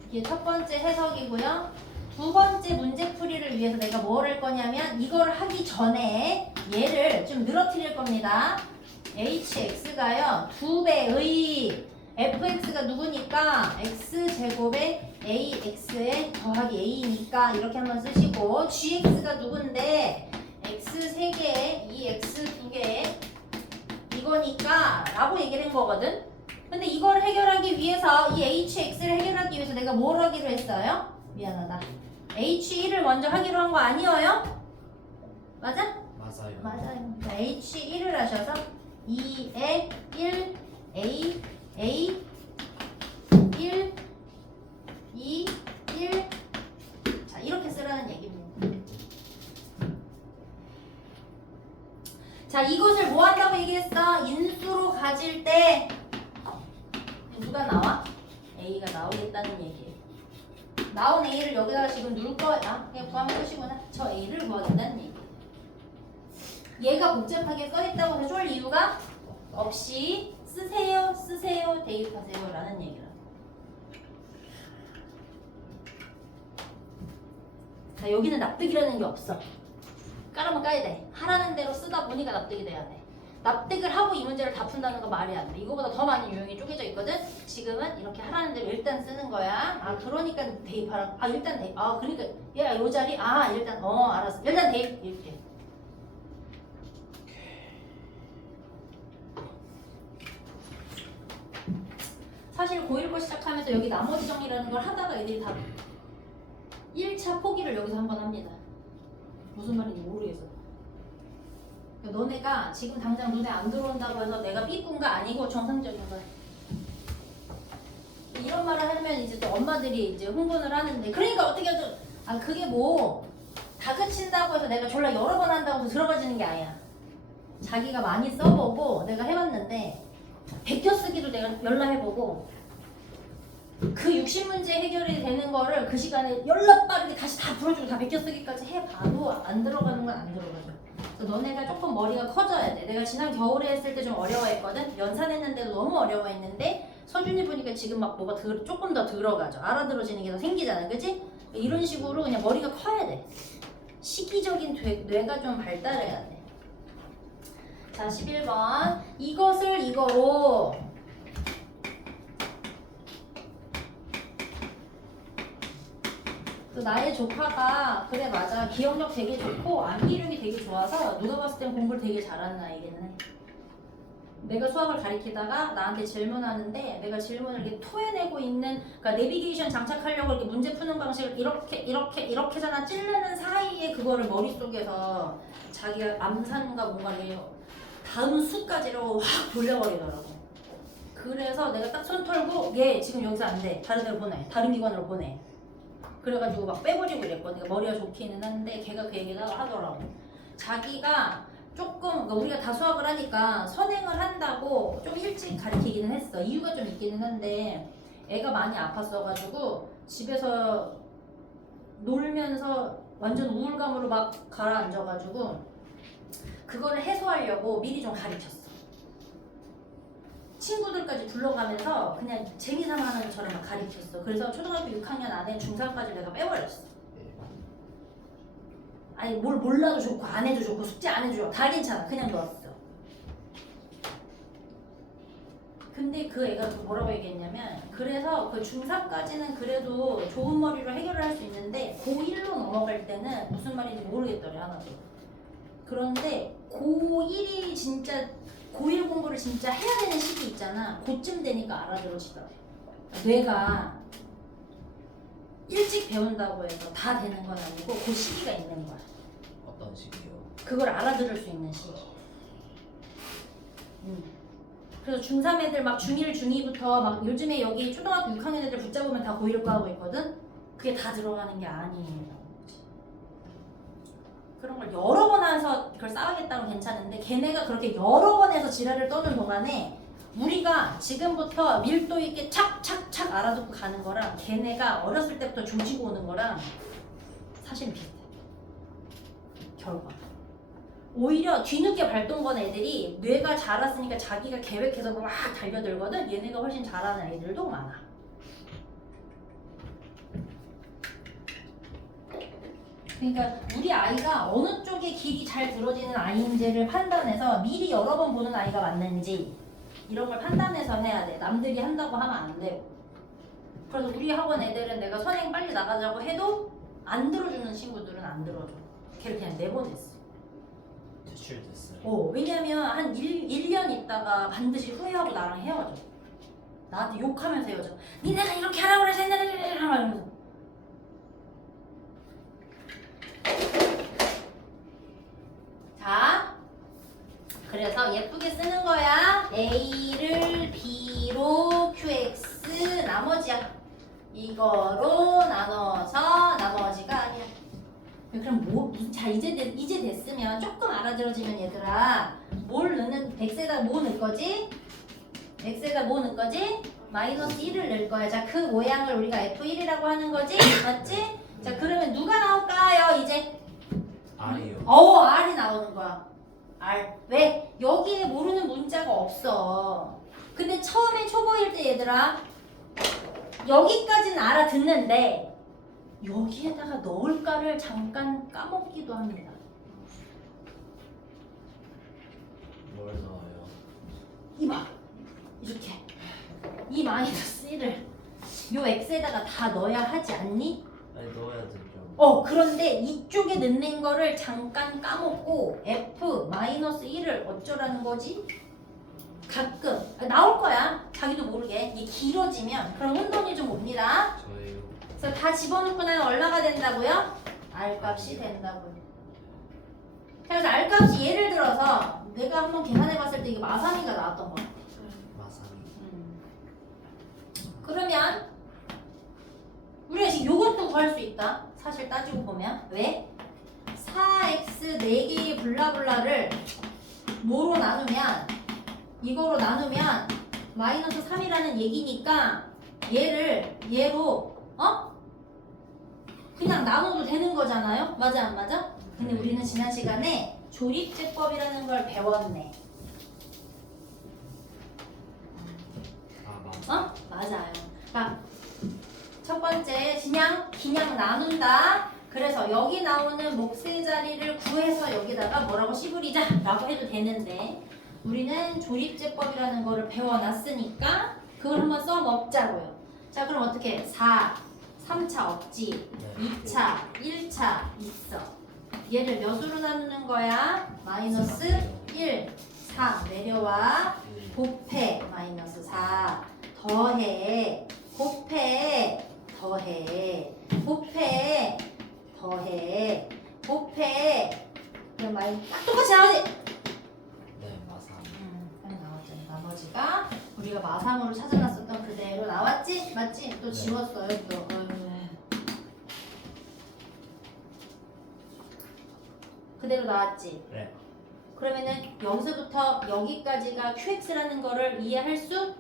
이게 첫 번째 해석이고요. 두 번째 문제풀이를 위해서 내가 뭘 할 거냐면 이걸 하기 전에 얘를 좀 늘어뜨릴 겁니다. hx가요 2배의 fx가 누구니까 x제곱에 ax에 더하기 a니까 이렇게 한번 쓰시고 gx가 누군데 x 3개, 이 x 2개 이거니까 라고 얘기를 한 거거든. 근데 이걸 해결하기 위해서 이 hx를 해결하기 위해서 내가 뭘 하기로 했어요? 미안하다. h1을 먼저 하기로 한 거 아니에요? 맞아? 맞아요. 맞아요. h1을 하셔서 2에 1, a, 1, 2, 1 자 이렇게 쓰라는 얘기입니다. 자 이것을 뭐 한다고 얘기했어? 인수로 가질 때 누가 나와? A가 나오겠다는 얘기예요. 나온 A를 여기다가 지금 누를 거야. 그냥 구하면 끝이구나. 저 A를 구하겠다는 얘기예요. 얘가 복잡하게 써있다고 해서 쫄 이유가 없이 쓰세요, 쓰세요, 대입하세요 라는 얘기라. 자, 여기는 납득이라는 게 없어. 까라면 까야 돼. 하라는 대로 쓰다 보니까 납득이 돼야 돼. 납득을 하고 이 문제를 다 푼다는 건 말이 안 돼. 이거보다 더 많은 유형이 쪼개져 있거든. 지금은 이렇게 하라는 대로 일단 쓰는 거야. 아, 그러니까 대입하라. 아, 일단 대입. 아, 그러니까 얘가 요 자리. 아, 일단 알았어. 일단 대입. 이렇게. 사실 고1 거 시작하면서 여기 나머지 정리라는 걸 하다가 애들이 다 1차 포기를 여기서 한번 합니다. 무슨 말인지 모르겠어. 그러니까 너네가 지금 당장 눈에 안 들어온다고 해서 내가 삐꾼가 아니고 정상적인 거야. 이런 말을 하면 이제 또 엄마들이 이제 흥분을 하는데 그러니까 어떻게 하죠? 아 그게 뭐 다그친다고 해서 내가 졸라 여러 번 한다고 해서 들어가지는 게 아니야. 자기가 많이 써보고 내가 해봤는데 베껴쓰기도 내가 열람해보고 그 60문제 해결이 되는 거를 그 시간에 열라 빠르게 다시 다 풀어주고 다 베껴쓰기까지 해봐도 안 들어가는 건 안 들어가죠. 그래서 너네가 조금 머리가 커져야 돼. 내가 지난 겨울에 했을 때 좀 어려워했거든. 연산했는데도 너무 어려워했는데 서준이 보니까 지금 막 뭐가 조금 더 들어가죠. 알아들어지는 게 더 생기잖아. 그치? 이런 식으로 그냥 머리가 커야 돼. 시기적인 뇌가 좀 발달해야 돼. 자 11번 이것을 이거로 그 나의 조카가 그래 맞아 기억력 되게 좋고 암기력이 되게 좋아서 누가 봤을 땐 공부를 되게 잘하는 아이기는 해. 내가 수학을 가리키다가 나한테 질문하는데 내가 질문을 이렇게 토해내고 있는 그러니까 내비게이션 장착하려고 이렇게 문제 푸는 방식을 이렇게잖아 찌르는 사이에 그거를 머릿속에서 자기가 암산과 뭔가를 다음 수까지를 확 돌려버리더라고. 그래서 내가 딱 손 털고 얘 지금 여기서 안 돼. 다른 데로 보내. 다른 기관으로 보내. 그래가지고 막 빼버리고 이랬거든. 그러니까 머리가 좋기는 한데 걔가 그 얘기를 하더라고. 자기가 조금 그러니까 우리가 다 수학을 하니까 선행을 한다고 좀 일찍 가르치기는 했어. 이유가 좀 있기는 한데 애가 많이 아팠어가지고 집에서 놀면서 완전 우울감으로 막 가라앉아가지고 그거를 해소하려고 미리 좀 가르쳤어. 친구들까지 불러가면서 그냥 재미삼아 하는 것처럼 막 가르쳤어. 그래서 초등학교 6학년 안에 중3까지 내가 빼버렸어. 아니 뭘 몰라도 좋고 안 해도 좋고 숙제 안 해도 좋고 다 괜찮아. 그냥 놓았어. 근데 그 애가 뭐라고 얘기했냐면 그래서 그 중3까지는 그래도 좋은 머리로 해결을 할 수 있는데 고1로 넘어갈 때는 무슨 말인지 모르겠더래 하나도. 그런데 고1이 진짜 고1 공부를 진짜 해야 되는 시기 있잖아. 그쯤 되니까 알아들어지더래. 뇌가 일찍 배운다고 해서 다 되는 건 아니고 그 시기가 있는 거야. 어떤 식이요? 그걸 알아들을 수 있는 시기. 그래서 중3 애들 막 중1, 중2부터 막 요즘에 여기 초등학교 6학년 애들 붙잡으면 다 고1과 하고 있거든? 그게 다 들어가는 게 아니에요. 그런 걸 여러 번 해서 그걸 쌓아야겠다면 괜찮은데 걔네가 그렇게 여러 번 해서 지랄을 떠는 동안에 우리가 지금부터 밀도 있게 착착착 알아듣고 가는 거랑 걔네가 어렸을 때부터 조지고 오는 거랑 사실 비슷해. 결과. 오히려 뒤늦게 발동 건 애들이 뇌가 자랐으니까 자기가 계획해서 막 달려들거든. 얘네가 훨씬 잘하는 애들도 많아. 그러니까 우리 아이가 어느 쪽에 길이 잘 들어지는 아이인지를 판단해서 미리 여러 번 보는 아이가 맞는지 이런 걸 판단해서 해야 돼. 남들이 한다고 하면 안 되고. 그래서 우리 학원 애들은 내가 선행 빨리 나가자고 해도 안 들어주는 친구들은 안 들어줘. 걔를 그냥 내보냈어. 퇴출됐어요. 왜냐면 한 1년 있다가 반드시 후회하고 나랑 헤어져. 나한테 욕하면서 헤어져. 니네가 이렇게 하라고 그래서 옛날에 이러면서. 자, 그래서 예쁘게 쓰는 거야. A를 B로 QX 나머지야. 이거로 나눠서 나머지가 아니야. 그럼 자 이제 됐으면 조금 알아들어지면 얘들아 뭘 넣는 x에다 뭐 넣을 거지? x에다 뭐 넣을 거지? 마이너스 1을 넣을 거야. 자 그 모양을 우리가 F1이라고 하는 거지? 맞지? 자 그러면 누가 나올까요 이제? R이요. R이 나오는 거야. R. 왜? 여기에 모르는 문자가 없어. 근데 처음에 초보일 때 얘들아 여기까지는 알아듣는데 여기에다가 넣을까를 잠깐 까먹기도 합니다. 뭘 넣어요? 이봐 이렇게 이 마이너스 1을 요 x에다가 다 넣어야 하지 않니? 아니 넣어야 되죠. 그런데 이쪽에 넣는 거를 잠깐 까먹고 f 마이너스 1을 어쩌라는 거지? 가끔 나올 거야. 자기도 모르게 이게 길어지면 그럼 혼돈이 좀 옵니다. 저예요. 그래서 다 집어넣고 나면 얼마가 된다고요? r 값이 된다고요. 그래서 r 값이 예를 들어서 내가 한번 계산해 봤을 때 이게 마삼이가 나왔던 거야. 마삼이. 그러면 우리가 지금 요것도 구할 수 있다. 사실 따지고 보면 왜? 4x 4개의 블라블라를 뭐로 나누면 이거로 나누면 마이너스 3이라는 얘기니까 얘를 얘로 그냥 나눠도 되는 거잖아요. 맞아 안 맞아? 근데 우리는 지난 시간에 조립제법이라는 걸 배웠네. 아 맞아. 맞아요. 자, 첫 번째 그냥 나눈다. 그래서 여기 나오는 몫의 자리를 구해서 여기다가 뭐라고 씹으리자 라고 해도 되는데 우리는 조립제법이라는 거를 배워놨으니까 그걸 한번 써먹자고요. 자, 그럼 어떻게 3차 없지, 네. 2차, 1차 있어. 얘를 몇으로 나누는 거야? 마이너스 1, 4 내려와. 곱해 마이너스 4 더해 곱해 더해 곱해 더해 곱해 그럼 딱 똑같이 나오지? 네 마삼. 딱 나왔잖아. 나머지가 우리가 마삼으로 찾아놨었던 그대로 나왔지? 맞지? 또 네. 지웠어요 또. 그대로 나왔지? 네. 그러면은 여기서부터 여기까지가 qx라는 거를 이해할 수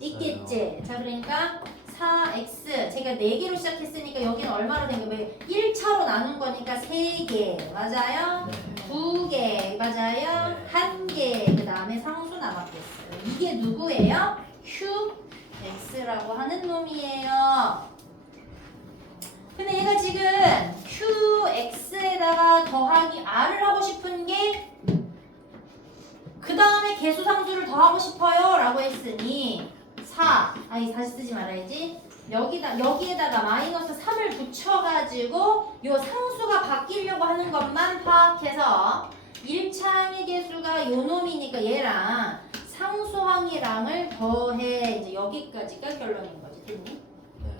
있겠지. 자, 그러니까 4x 제가 4개로 시작했으니까 여기는 얼마로 된 거예요? 1차로 나눈 거니까 3개 맞아요? 네. 2개 맞아요? 네. 1개 그 다음에 상수 남았겠어요. 이게 누구예요? qx라고 하는 놈이에요. 근데 얘가 지금 qx에다가 더하기 r을 하고 싶은 게 그 다음에 개수상수를 더하고 싶어요 라고 했으니 다시 쓰지 말아야지. 여기에다가 마이너스 3을 붙여가지고 요 상수가 바뀌려고 하는 것만 파악해서 1차항의 개수가 요 놈이니까 얘랑 상수항이랑을 더해. 이제 여기까지가 결론인 거지. 됐니? 네.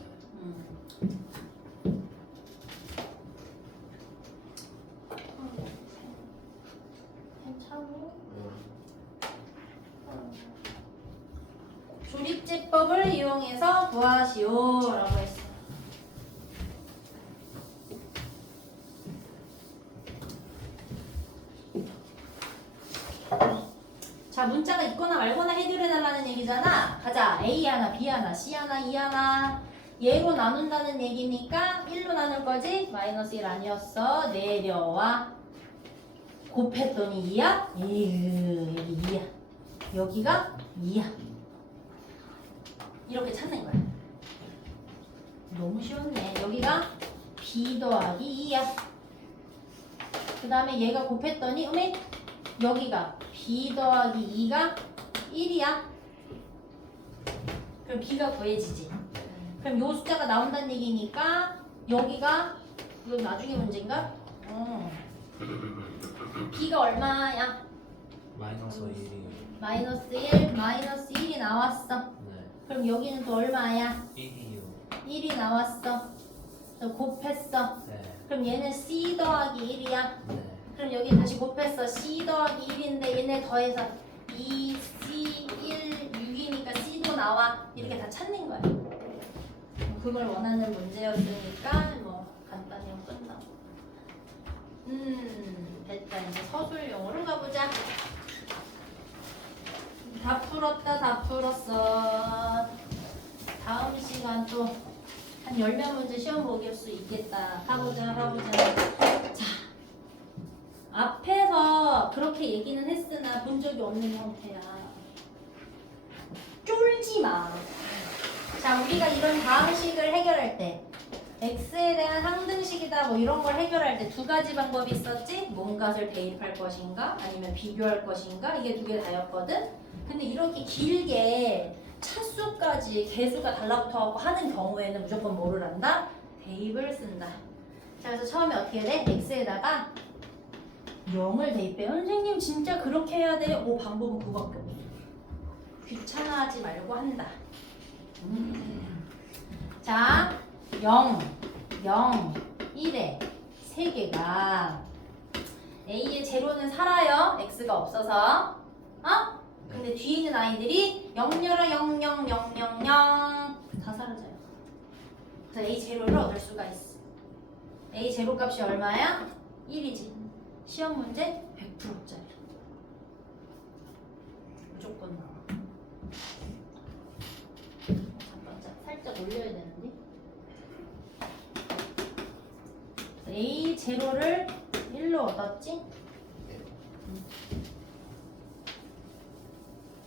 괜찮아? 조립제법을 이용해서 구하시오 라고 했어. 자, 문자가 있거나 말거나 해결해달라는 얘기잖아. 가자. A 하나, B 하나, C 하나, E 하나. 얘로 나눈다는 얘기니까 1로 나눌 거지? 마이너스 1 아니었어. 내려와. 곱했더니 2야? 에휴, 여기 2야. 여기가 2야. 이렇게 찾는 거야. 너무 쉬웠네. 여기가 B 더하기 2야. 그 다음에 얘가 곱했더니 여기가 B 더하기 2가 1이야. 그럼 B가 구해지지. 그럼 요 숫자가 나온다는 얘기니까 여기가 이거 나중에 문제인가? B가 얼마야? 마이너스 1이. 마이너스 1, 마이너스 1이 나왔어. 네. 그럼 여기는 또 얼마야? 1이요. 1이 나왔어. 그래서 곱했어. 네. 그럼 얘는 C 더하기 1이야. 네. 그럼 여기 다시 곱했어. C 더하기 1인데 얘네 더해서 2, C, 1, 6이니까 C도 나와. 이렇게 다 찾는 거야. 그걸 원하는 문제였으니까 뭐 간단히 끝나고. 됐다. 이제 서술용으로 가보자. 다 풀었다. 다 풀었어. 다음 시간 또 한 10몇 문제 시험 보길 수 있겠다. 가보자. 자, 앞에서 그렇게 얘기는 했으나 본 적이 없는 형태야. 쫄지 마. 자, 우리가 이런 다음식을 해결할 때 x에 대한 항등식이다 뭐 이런 걸 해결할 때 두 가지 방법이 있었지. 뭔가를 대입할 것인가 아니면 비교할 것인가 이게 두 개 다였거든. 근데 이렇게 길게 차수까지 개수가 달라붙어갖고 하는 경우에는 무조건 뭐를 한다? 대입을 쓴다. 자, 그래서 처음에 어떻게 돼? x에다가 0을 대입해. 선생님 진짜 그렇게 해야 돼? 오, 방법은 그거밖에 없어. 귀찮아하지 말고 한다. 자, 0, 0, 1에 세 개가 A의 제로는 살아요. X가 없어서. 어? 근데 뒤에 있는 아이들이 0열아 0, 0, 0, 0, 0 다 사라져요. 그래서 A 제로를 얻을 수가 있어. A 제로 값이 얼마야? 1이지. 시험 문제 100%짜리. 무조건 나와. 잠깐 살짝 올려야 되는데. A 제로를 1로 얻었지?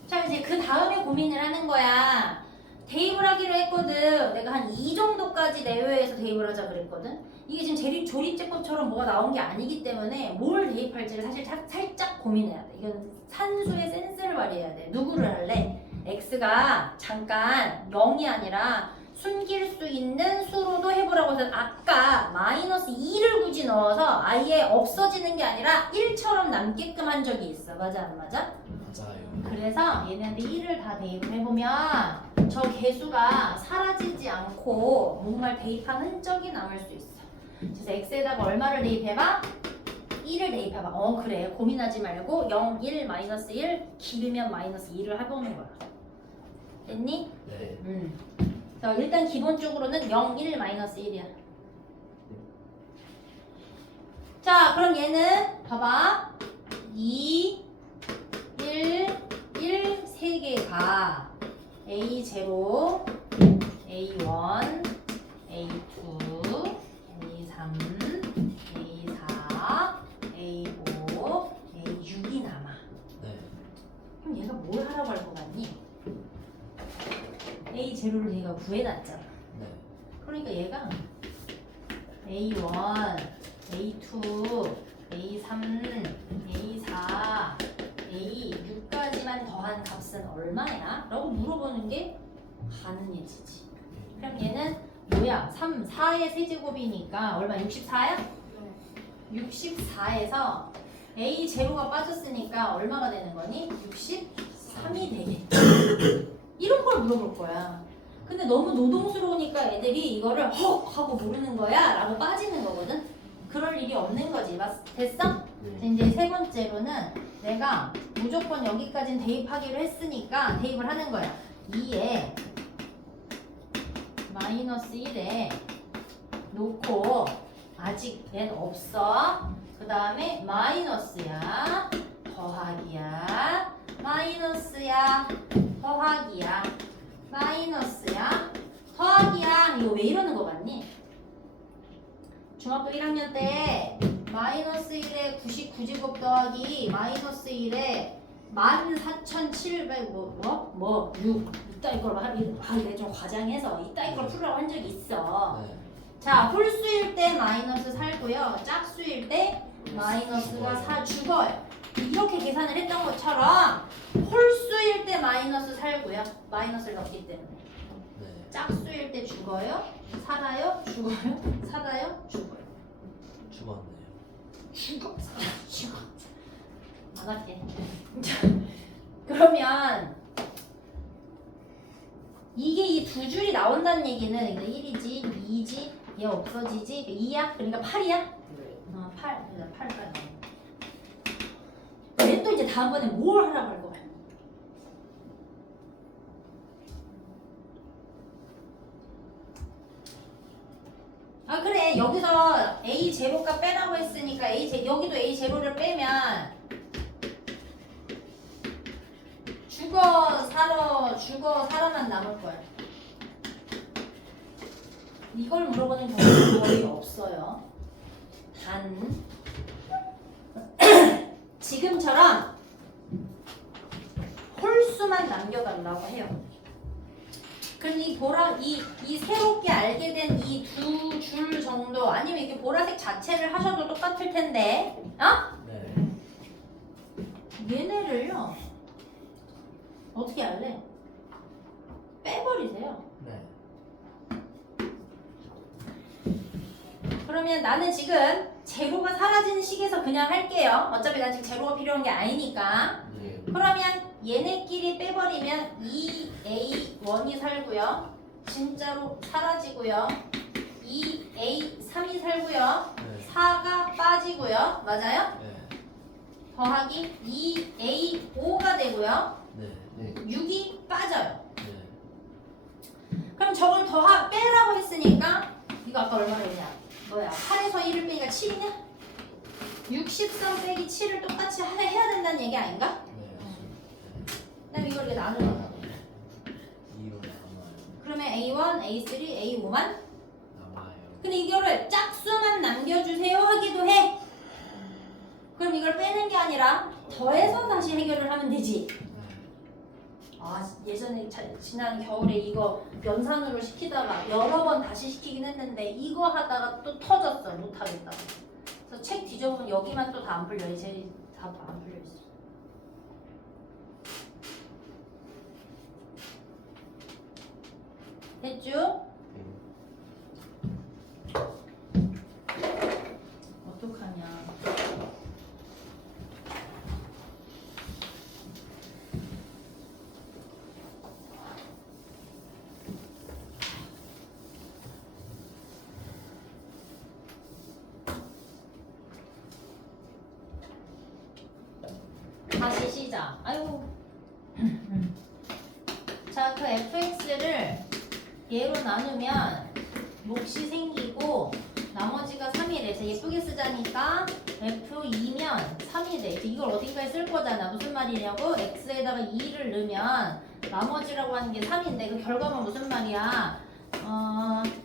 자, 이제 그 다음에 고민을 하는 거야. 대입을 하기로 했거든. 내가 한 2 정도까지 내외에서 대입을 하자 그랬거든. 이게 지금 조립제법처럼 뭐가 나온 게 아니기 때문에 뭘 대입할지를 사실 살짝 고민해야 돼. 이건 산수의 센스를 발휘해야 돼. 누구를 할래? x가 잠깐 0이 아니라 숨길 수 있는 수로도 해보라고 해서 아까 마이너스 2를 굳이 넣어서 아예 없어지는 게 아니라 1처럼 남게끔 한 적이 있어. 맞아 안 맞아? 맞아요. 그래서 얘네들 1을 다 대입을 해보면 저 개수가 사라지지 않고 뭔가를 대입한 흔적이 남을 수 있어. 그래서 x에다가 얼마를 대입해봐? 1을 대입해봐. 그래 고민하지 말고 0, 1, 마이너스 1 길으면 마이너스 2를 해보는 거야. 됐니? 네. 자, 일단 기본적으로는 0, 1, 마이너스 1이야. 자, 그럼 얘는 봐봐. 2, 1, 1, 3개가 A0, A1, A2, A3, A4, A5, A6이 남아. 네. 그럼 얘가 뭘 하라고 할 것 같니? A0를 얘가 구해놨잖아. 네. 그러니까 얘가 A1, A2, A3, A4, A6까지만 더한 값은 얼마야? 라고 물어보는 게 가능해지지. 그럼 얘는 뭐야? 3, 4의 세제곱이니까 얼마? 64야? 64에서 A0가 빠졌으니까 얼마가 되는 거니? 63이 되겠지. 이런 걸 물어볼 거야. 근데 너무 노동스러우니까 애들이 이거를 헉 하고 모르는 거야 라고 빠지는 거거든. 그럴 일이 없는 거지. 됐어? 이제 세 번째로는 내가 무조건 여기까지는 대입하기로 했으니까 대입을 하는 거야. 2에 마이너스 1에 놓고 아직 얘는 없어. 그 다음에 마이너스야 더하기야 마이너스야 더하기야 마이너스야 더하기야. 이거 왜 이러는 거 같니? 중학교 1학년 때 마이너스 1에 99제곱 더하기 마이너스 1에 14,700 6 이따 이걸 이게 좀 과장해서 이따 이걸 풀으라고 한 적이 있어. 네. 자, 홀수일 때 마이너스 살고요. 짝수일 때 마이너스가 죽어요. 이렇게 계산을 했던 것처럼 홀수일 때 마이너스 살고요. 마이너스를 넣기 때문에. 네. 짝수일 때 죽어요. 살아요. 죽어요. 살아요. 죽어요. 죽었네요. 죽어. 죽어. 안 할게. 자, 그러면 이게 이 두 줄이 나온다는 얘기는 1이지, 2지, 얘 없어지지, 2야? 그러니까 8이야? 8. 그래서 8까지. 얘 또 이제 다음번에 뭘 하라고 할 거야? 아 그래 여기서 A 제로값 빼라고 했으니까 여기도 A 제로를 빼면 죽어 살아만 남을 거야. 이걸 물어보는 경우는 거의 없어요. 단 지금처럼 홀수만 남겨달라고 해요. 그럼 이 새롭게 알게 된 이 두 줄 정도 아니면 이렇게 보라색 자체를 하셔도 똑같을 텐데, 네. 얘네를요 어떻게 할래? 빼버리세요. 네. 그러면 나는 지금 제로가 사라지는 식에서 그냥 할게요. 어차피 난 지금 제로가 필요한 게 아니니까. 예. 그러면 얘네끼리 빼버리면 2A1이 살고요. 진짜로 사라지고요. 2A3이 살고요. 네. 4가 빠지고요. 맞아요? 네. 더하기 2A5가 되고요. 네. 네. 6이 빠져요. 네. 그럼 저걸 빼라고 했으니까 이거 아까 얼마나 했냐? 뭐야? 8에서 1을 빼니까 7이냐? 63 빼기 7을 똑같이 해야 된다는 얘기 아닌가? 네. 그다음에 이걸 이렇게 나누는 2로 남아요. 그러면 A1, A3, A5만? 남아요. 근데 이거를 짝수만 남겨주세요 하기도 해. 그럼 이걸 빼는 게 아니라 더해서 다시 해결을 하면 되지. 네. 아 예전에 지난 겨울에 이거 연산으로 시키다가 여러 번 다시 시키긴 했는데 이거 하다가 또 터졌어. 못하겠다. 그래서 책 뒤져보면 여기만 또 다 안 풀려. 이제 다 안 풀려 있어. 됐죠? 어떡하냐. 다시 시작. 아유. 자, 그 fx를 얘로 나누면 몫이 생기고 나머지가 3이 돼. 자, 예쁘게 쓰자니까 f2면 3이 돼. 이걸 어딘가에 쓸 거잖아. 무슨 말이냐고? x에다가 2를 넣으면 나머지라고 하는 게 3인데 그 결과는 무슨 말이야?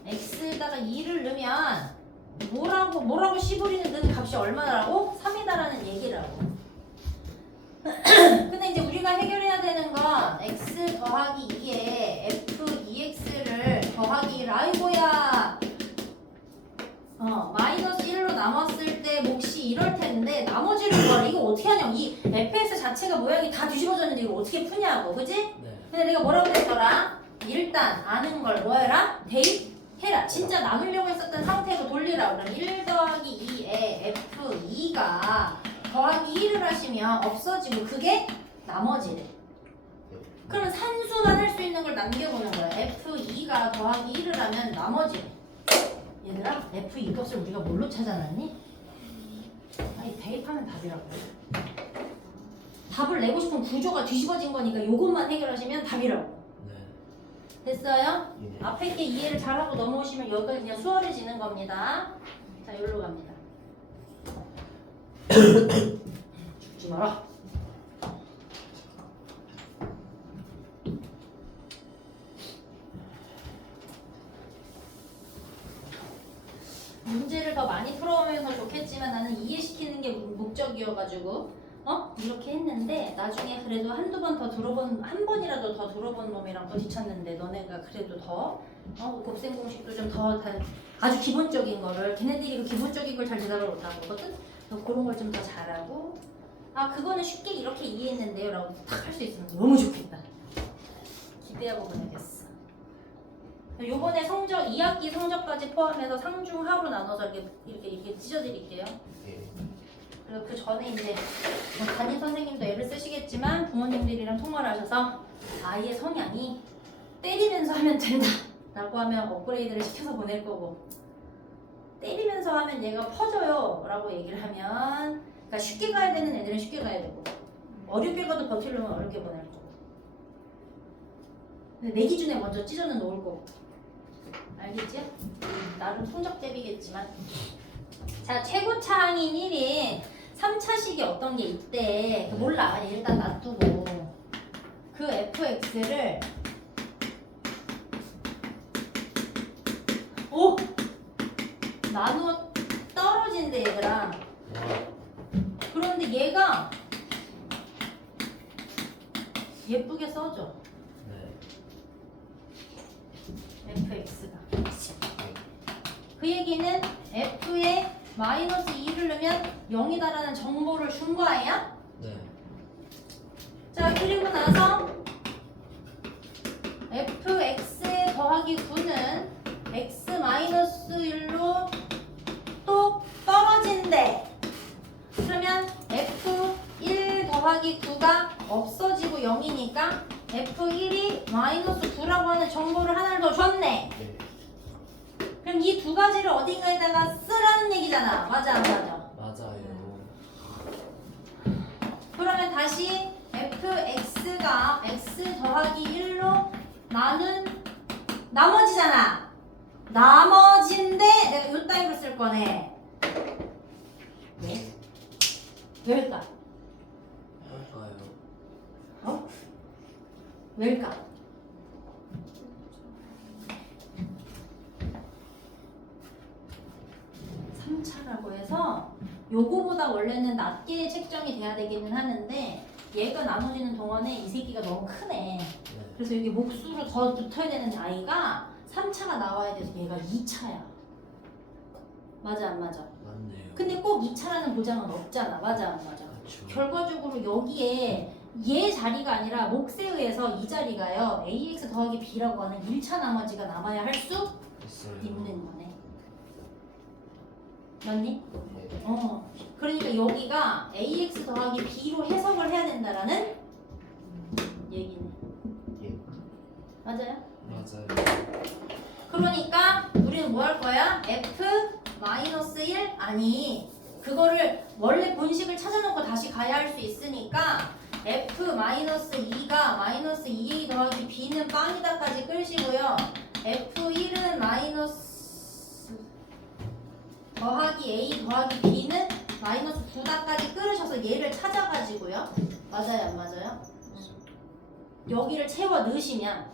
x에다가 2를 넣으면 뭐라고 시부리는 넣은 값이 얼마라고? 3이다라는 얘기라고. 근데 이제 우리가 해결해야 되는 건 x 더하기 2에 f2x를 더하기 1 아이고야 마이너스 1로 남았을 때 몫이 이럴 텐데 나머지를 구하라. 이거 어떻게 하냐고. 이 fx 자체가 모양이 다 뒤집어졌는데 이걸 어떻게 푸냐고. 그지? 네. 근데 내가 뭐라고 했더라? 일단 아는 걸 뭐 해라? 대입해라. 진짜 나누려고 했었던 상태로 돌리라. 그럼 1 더하기 2에 f2가 더하기 1을 하시면 없어지고 그게 나머지래. 그러면 산수만 할 수 있는 걸 남겨보는 거야. f2가 더하기 1을 하면 나머지래. 얘들아, f2 값을 우리가 뭘로 찾아놨니? 아니 대입하면 답이라고. 답을 내고 싶은 구조가 뒤집어진 거니까 이것만 해결하시면 답이라고. 네. 됐어요? 예. 앞에 게 이해를 잘하고 넘어오시면 여기가 그냥 수월해지는 겁니다. 자, 여기로 갑니다. 죽지 마라. 문제를 더 많이 풀어오면서 좋겠지만 나는 이해시키는 게 목적이어가지고 이렇게 했는데 나중에 그래도 한두 번 더 들어본 한 번이라도 더 들어본 놈이랑 부딪혔는데 너네가 그래도 더 곱셈 공식도 좀 더 아주 기본적인 거를 걔네들이 그 기본적인 걸 잘 대답을 못하거든. 그런 걸 좀 더 잘하고 그거는 쉽게 이렇게 이해했는데요 라고 딱 할 수 있으면 너무 좋겠다. 기대하고 보내겠어. 요번에 성적 2학기 성적까지 포함해서 상중하로 나눠서 이렇게 찢어드릴게요. 예. 그리고 그 전에 이제 담임 선생님도 애를 쓰시겠지만 부모님들이랑 통화를 하셔서 아이의 성향이 때리면서 하면 된다 라고 하면 업그레이드를 시켜서 보낼 거고 때리면서 하면 얘가 퍼져요 라고 얘기를 하면 그러니까 쉽게 가야 되는 애들은 쉽게 가야 되고 어렵게 가도 버티려면 어렵게 보낼 거고 근데 내 기준에 먼저 찢어는 놓을 거고 알겠지? 나름 성적 대비겠지만 자, 최고차항인 1인 3차식이 어떤 게 있대. 몰라. 일단 놔두고 그 fx를 나누어 떨어진대 얘들아. 그런데 얘가 예쁘게 써줘. 네. 그 얘기는 f에 마이너스 2를 넣으면 0이다라는 정보를 준 거 아니야? 네. 자, 그리고 나서 fx에 더하기 9는 x 마이너스 1로 또 떨어진대. 그러면 f1 더하기 9가 없어지고 0이니까 f1이 마이너스 9라고 하는 정보를 하나를 더 줬네. 네. 그럼 이 두 가지를 어딘가에다가 쓰라는 얘기잖아. 맞아, 안 맞아? 맞아요. 그러면 다시 fx가 x 더하기 1로 나눈 나머지잖아. 나머지인데 내가 요 따위로 쓸 거네. 왜? 왜일까? 뭘까요? 어? 왜일까? 삼차라고 해서 요거보다 원래는 낮게 책정이 돼야 되기는 하는데 얘가 나눠지는 동안에 이 새끼가 너무 크네. 네. 그래서 여기 목수로 더 붙어야 되는 아이가 3차가 나와야 돼서 얘가 2차야. 맞아, 안 맞아? 맞네요. 근데 꼭 2차라는 보장은 없잖아. 맞아, 안 맞아? 그렇죠. 결과적으로 여기에 얘 자리가 아니라 몫에 의해서 이 자리가요 ax 더하기 b라고 하는 1차 나머지가 남아야 할 수 있어요. 있는 거네. 맞니? 네. 그러니까 여기가 ax 더하기 b로 해석을 해야 된다라는 얘기네. 예. 맞아요? 맞아요. 그러니까 우리는 뭐 할 거야? f-1 아니 그거를 원래 본식을 찾아놓고 다시 가야 할 수 있으니까 f-2가 마이너스 2a 더하기 b는 빵이다까지 끌시고요. f1은 마이너스 더하기 a 더하기 b는 마이너스 9다까지 끌으셔서 얘를 찾아가지고요. 맞아요, 안 맞아요? 여기를 채워 넣으시면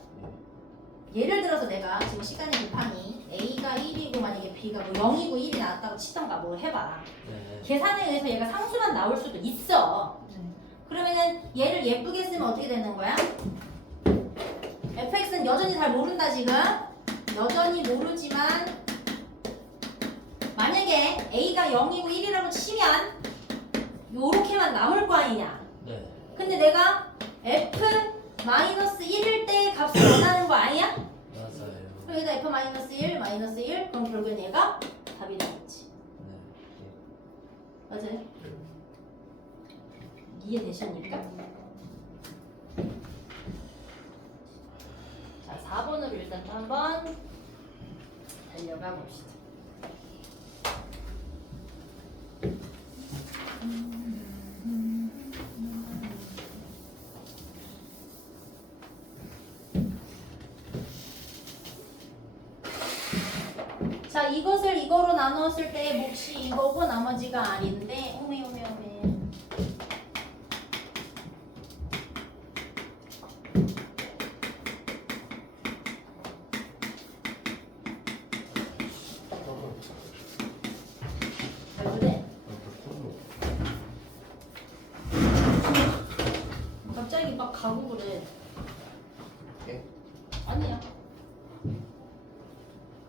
예를 들어서 내가 지금 시간이 급하니 a가 1이고 만약에 b가 뭐 0이고 1이 나왔다고 치던가 뭐 해봐라. 네. 계산에 의해서 얘가 상수만 나올 수도 있어. 그러면은 얘를 예쁘게 쓰면 어떻게 되는 거야? fx는 여전히 잘 모른다 지금. 여전히 모르지만 만약에 a가 0이고 1이라고 치면 요렇게만 남을 거 아니냐. 네. 근데 내가 f-1일 때 값을 원하는 거 아니야? 맞아요. 그럼 여기다 f-1, 마이너스 1 그럼 결국엔 얘가 답이 되겠지. 네. 맞아요? 이해되십니까? 자, 4번으로 일단 또 한번 달려가 봅시다. 자, 이것을 이거로 나누었을 때 몫이 이거고 나머지가 R인데 오메. 잘 그래? 갑자기 막 가고 그래. 예? 아니야.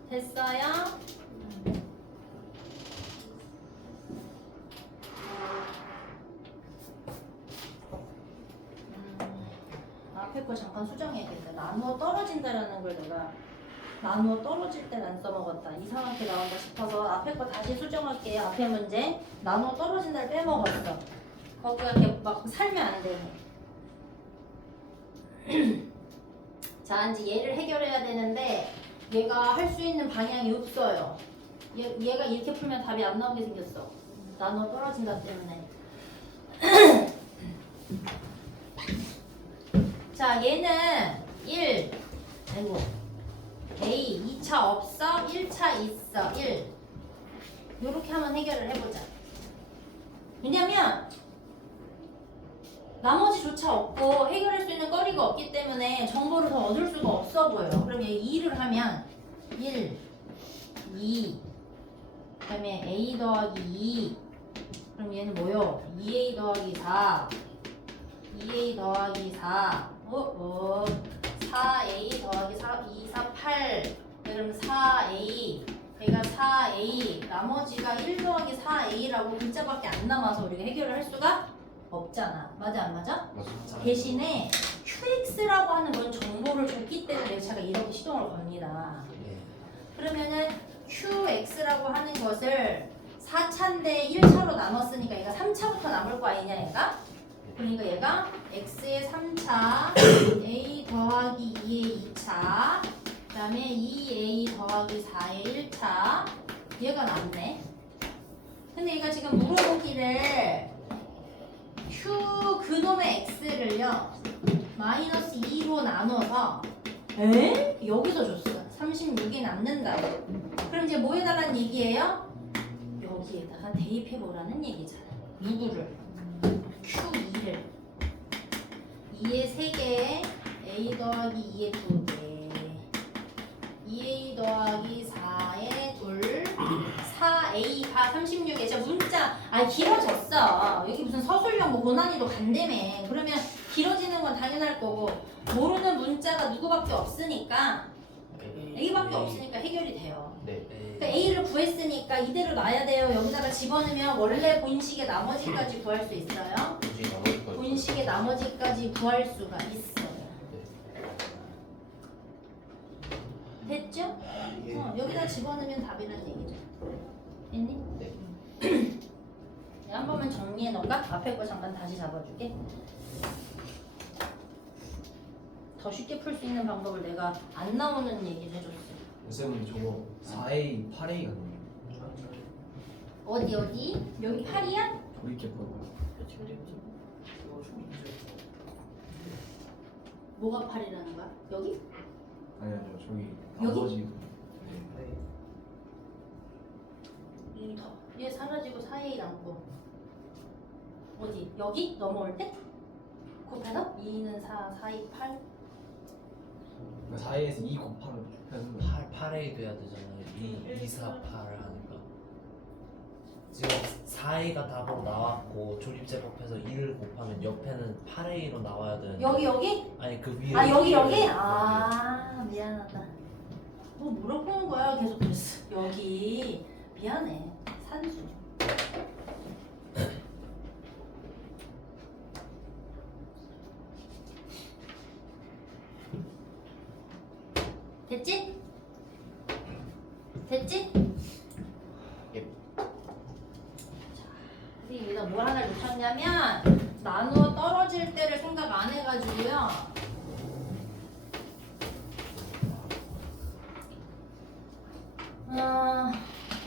됐어요? 앞에 거 잠깐 수정해야겠다. 나누어 떨어진다라는 걸 내가 나누어 떨어질 땐 안 써먹었다. 이상하게 나온다 싶어서 앞에 거 다시 수정할게요. 앞에 문제 나누어 떨어진다를 빼먹었어. 거기가 이렇게 막 살면 안 되네. 자, 이제 얘를 해결해야 되는데 얘가 할 수 있는 방향이 없어요. 얘가 이렇게 풀면 답이 안 나오게 생겼어. 나누어 떨어진다 때문에. 자, 얘는 1. 아이고. A 2차 없어. 1차 있어. 1. 요렇게 한번 해결을 해보자. 왜냐면 나머지조차 없고 해결할 수 있는 거리가 없기 때문에 정보를 더 얻을 수가 없어 보여요. 그럼 얘 2를 하면 1, 2, 그 다음에 A 더하기 2. 그럼 얘는 뭐요? 2A 더하기 4, 2A 더하기 4, 4A 더하기 4, 2, 4, 8. 그럼 4A, 얘가 4a, 나머지가 1 더하기 4a라고 글자밖에 안 남아서 우리가 해결을 할 수가 없잖아. 맞아 안 맞아? 맞습니다. 대신에 qx라고 하는 건 정보를 줬기 때문에 제가 이렇게 시동을 겁니다. 네. 그러면은 qx라고 하는 것을 4차인데 1차로 나눴으니까 얘가 3차부터 남을 거 아니냐 얘가? 그러니까 얘가 x의 3차, a 더하기 2의 2차, 그 다음에 2a 더하기 4의 1차 얘가 남네. 근데 얘가 지금 물어보기를 q 그놈의 x를요 마이너스 2로 나눠서 여기서 줬어. 36이 남는다. 그럼 이제 뭐 해달라는 얘기예요? 여기에다가 대입해보라는 얘기잖아. 누구를? q2를 2의 3개, a 더하기 2의 2개, 2a 더하기 4의 2, 4a가 36에 진짜 문자 길어졌어. 여기 무슨 서술형 뭐 고난이도 간다며. 그러면 길어지는 건 당연할 거고 모르는 문자가 누구밖에 없으니까 a밖에 없으니까 해결이 돼요. 네. 그러니까 a를 구했으니까 이대로 놔야 돼요. 여기다가 집어넣으면 원래 본식의 나머지까지 구할 수 있어요. 굳이 나머지 거. 본식의 나머지까지 구할 수가 있어요. 됐죠? 예. 여기다 집어넣으면 답이라는 얘기죠. 됐니? 네. 네, 한 번만 정리해 놓을까? 앞에 거 잠깐 다시 잡아줄게. 더 쉽게 풀 수 있는 방법을 내가 안 나오는 얘기를 해줬어. 선생님 저거 4A, 8A 같네요. 어디? 여기 8이야? 조립제 프로그램. 뭐가 8이라는 거야? 여기? 아니요 저기 여기? 나머지. 얘 사라지고 4A 남고 어디? 여기? 넘어올 때? 곱해서? 2는 4, 4, 2, 8 그러니까 4A에서 2 곱하면 8A 돼야 되잖아요. 2, 4, 8을 하니까. 지금 4A가 답으로 나왔고 조립제법해서 2를 곱하면 옆에는 8A로 나와야 되는데. 여기? 아니 그 위에. 여기? 아 미안하다. 뭐 물어보는 거야 계속 그랬어. 여기 미안해. 산수. 됐지? 됐지? 예. 근데 여기다 뭘 하나 놓쳤냐면 나누어 떨어질 때를 생각 안 해가지고요.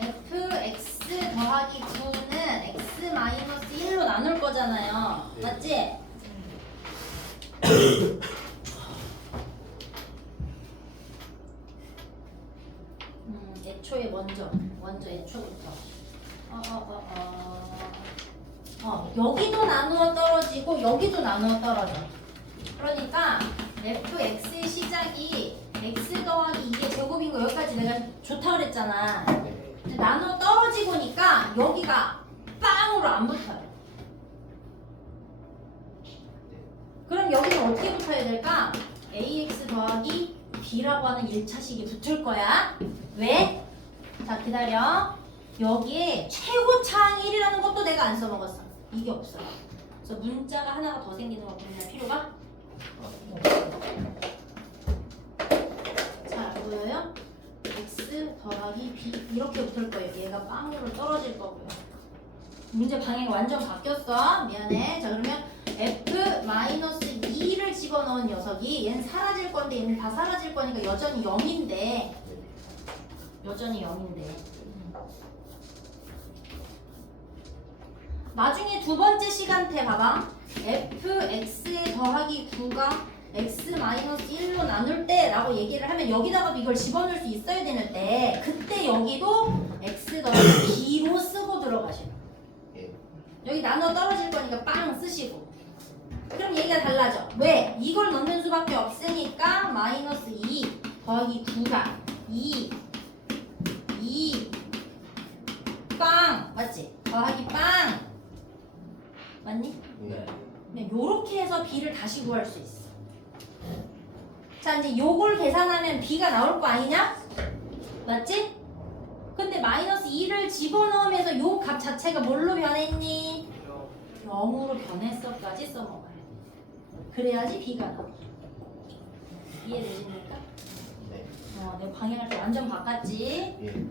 fx 더하기 9는 x 마이너스 1로 나눌 거잖아요. 네. 맞지? 애초에 먼저 애초부터 여기도 나누어 떨어지고 여기도 나누어 떨어져. 그러니까 fx의 시작이 x 더하기 2의 제곱인 거 여기까지 내가 좋다 그랬잖아. 네. 근데 나누어 떨어지고니까 여기가 빵으로 안 붙어요. 그럼 여기는 어떻게 붙어야 될까? ax 더하기 b라고 하는 1차식이 붙을 거야. 왜? 자 기다려. 여기에 최고차항 1이라는 것도 내가 안 써먹었어. 이게 없어. 그래서 문자가 하나가 더 생기는 거 보면 필요가 없어. 자 보여요? x 더하기 b 이렇게 붙을 거예요. 얘가 빵으로 떨어질 거고요. 문제 방향이 완전 바뀌었어. 미안해. 자 그러면 f-2를 집어넣은 녀석이 얘는 사라질 건데 얘는 다 사라질 거니까 여전히 0인데 나중에 두 번째 시간대 봐봐. fx 더하기 9가 x-1로 나눌 때 라고 얘기를 하면 여기다가도 이걸 집어넣을 수 있어야 되는데 그때 여기도 x 더하기 b로 쓰고 들어가시고 예. 여기 나눠 떨어질 거니까 빵 쓰시고 그럼 얘기가 달라져. 왜? 이걸 넣는 수밖에 없으니까 마이너스 2 더하기 9가 2 빵 맞지? 더하기 빵 맞니? 네. 그냥 요렇게 해서 b를 다시 구할 수 있어. 자 이제 요걸 계산하면 b가 나올 거 아니냐? 맞지? 때 마이너스 2를 집어넣으면서 요 값 자체가 뭘로 변했니? 0으로 변했어까지 써먹어야 돼. 그래야지 B가 나와. 이해되십니까? 네. 내 방향을 또 완전 바꿨지? 예.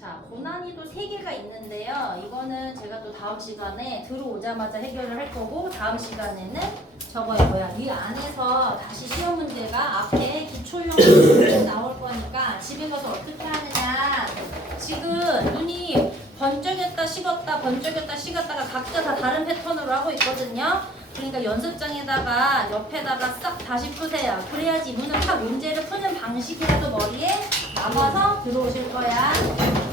자, 고난이도 3개가 있는데요. 이거는 제가 또 다음 시간에 들어오자마자 해결을 할 거고, 다음 시간에는 저거 뭐야, 이 안에서 다시 시험 문제가 앞에 기초형 문제 나올 거니까 집에 가서 어떻게 하느냐. 지금 눈이 번쩍였다 식었다 번쩍였다 식었다가 각자 다 다른 패턴으로 하고 있거든요. 그러니까 연습장에다가 옆에다가 싹 다시 푸세요. 그래야지 문은 딱 문제를 푸는 방식이라도 머리에 남아서 들어오실 거야.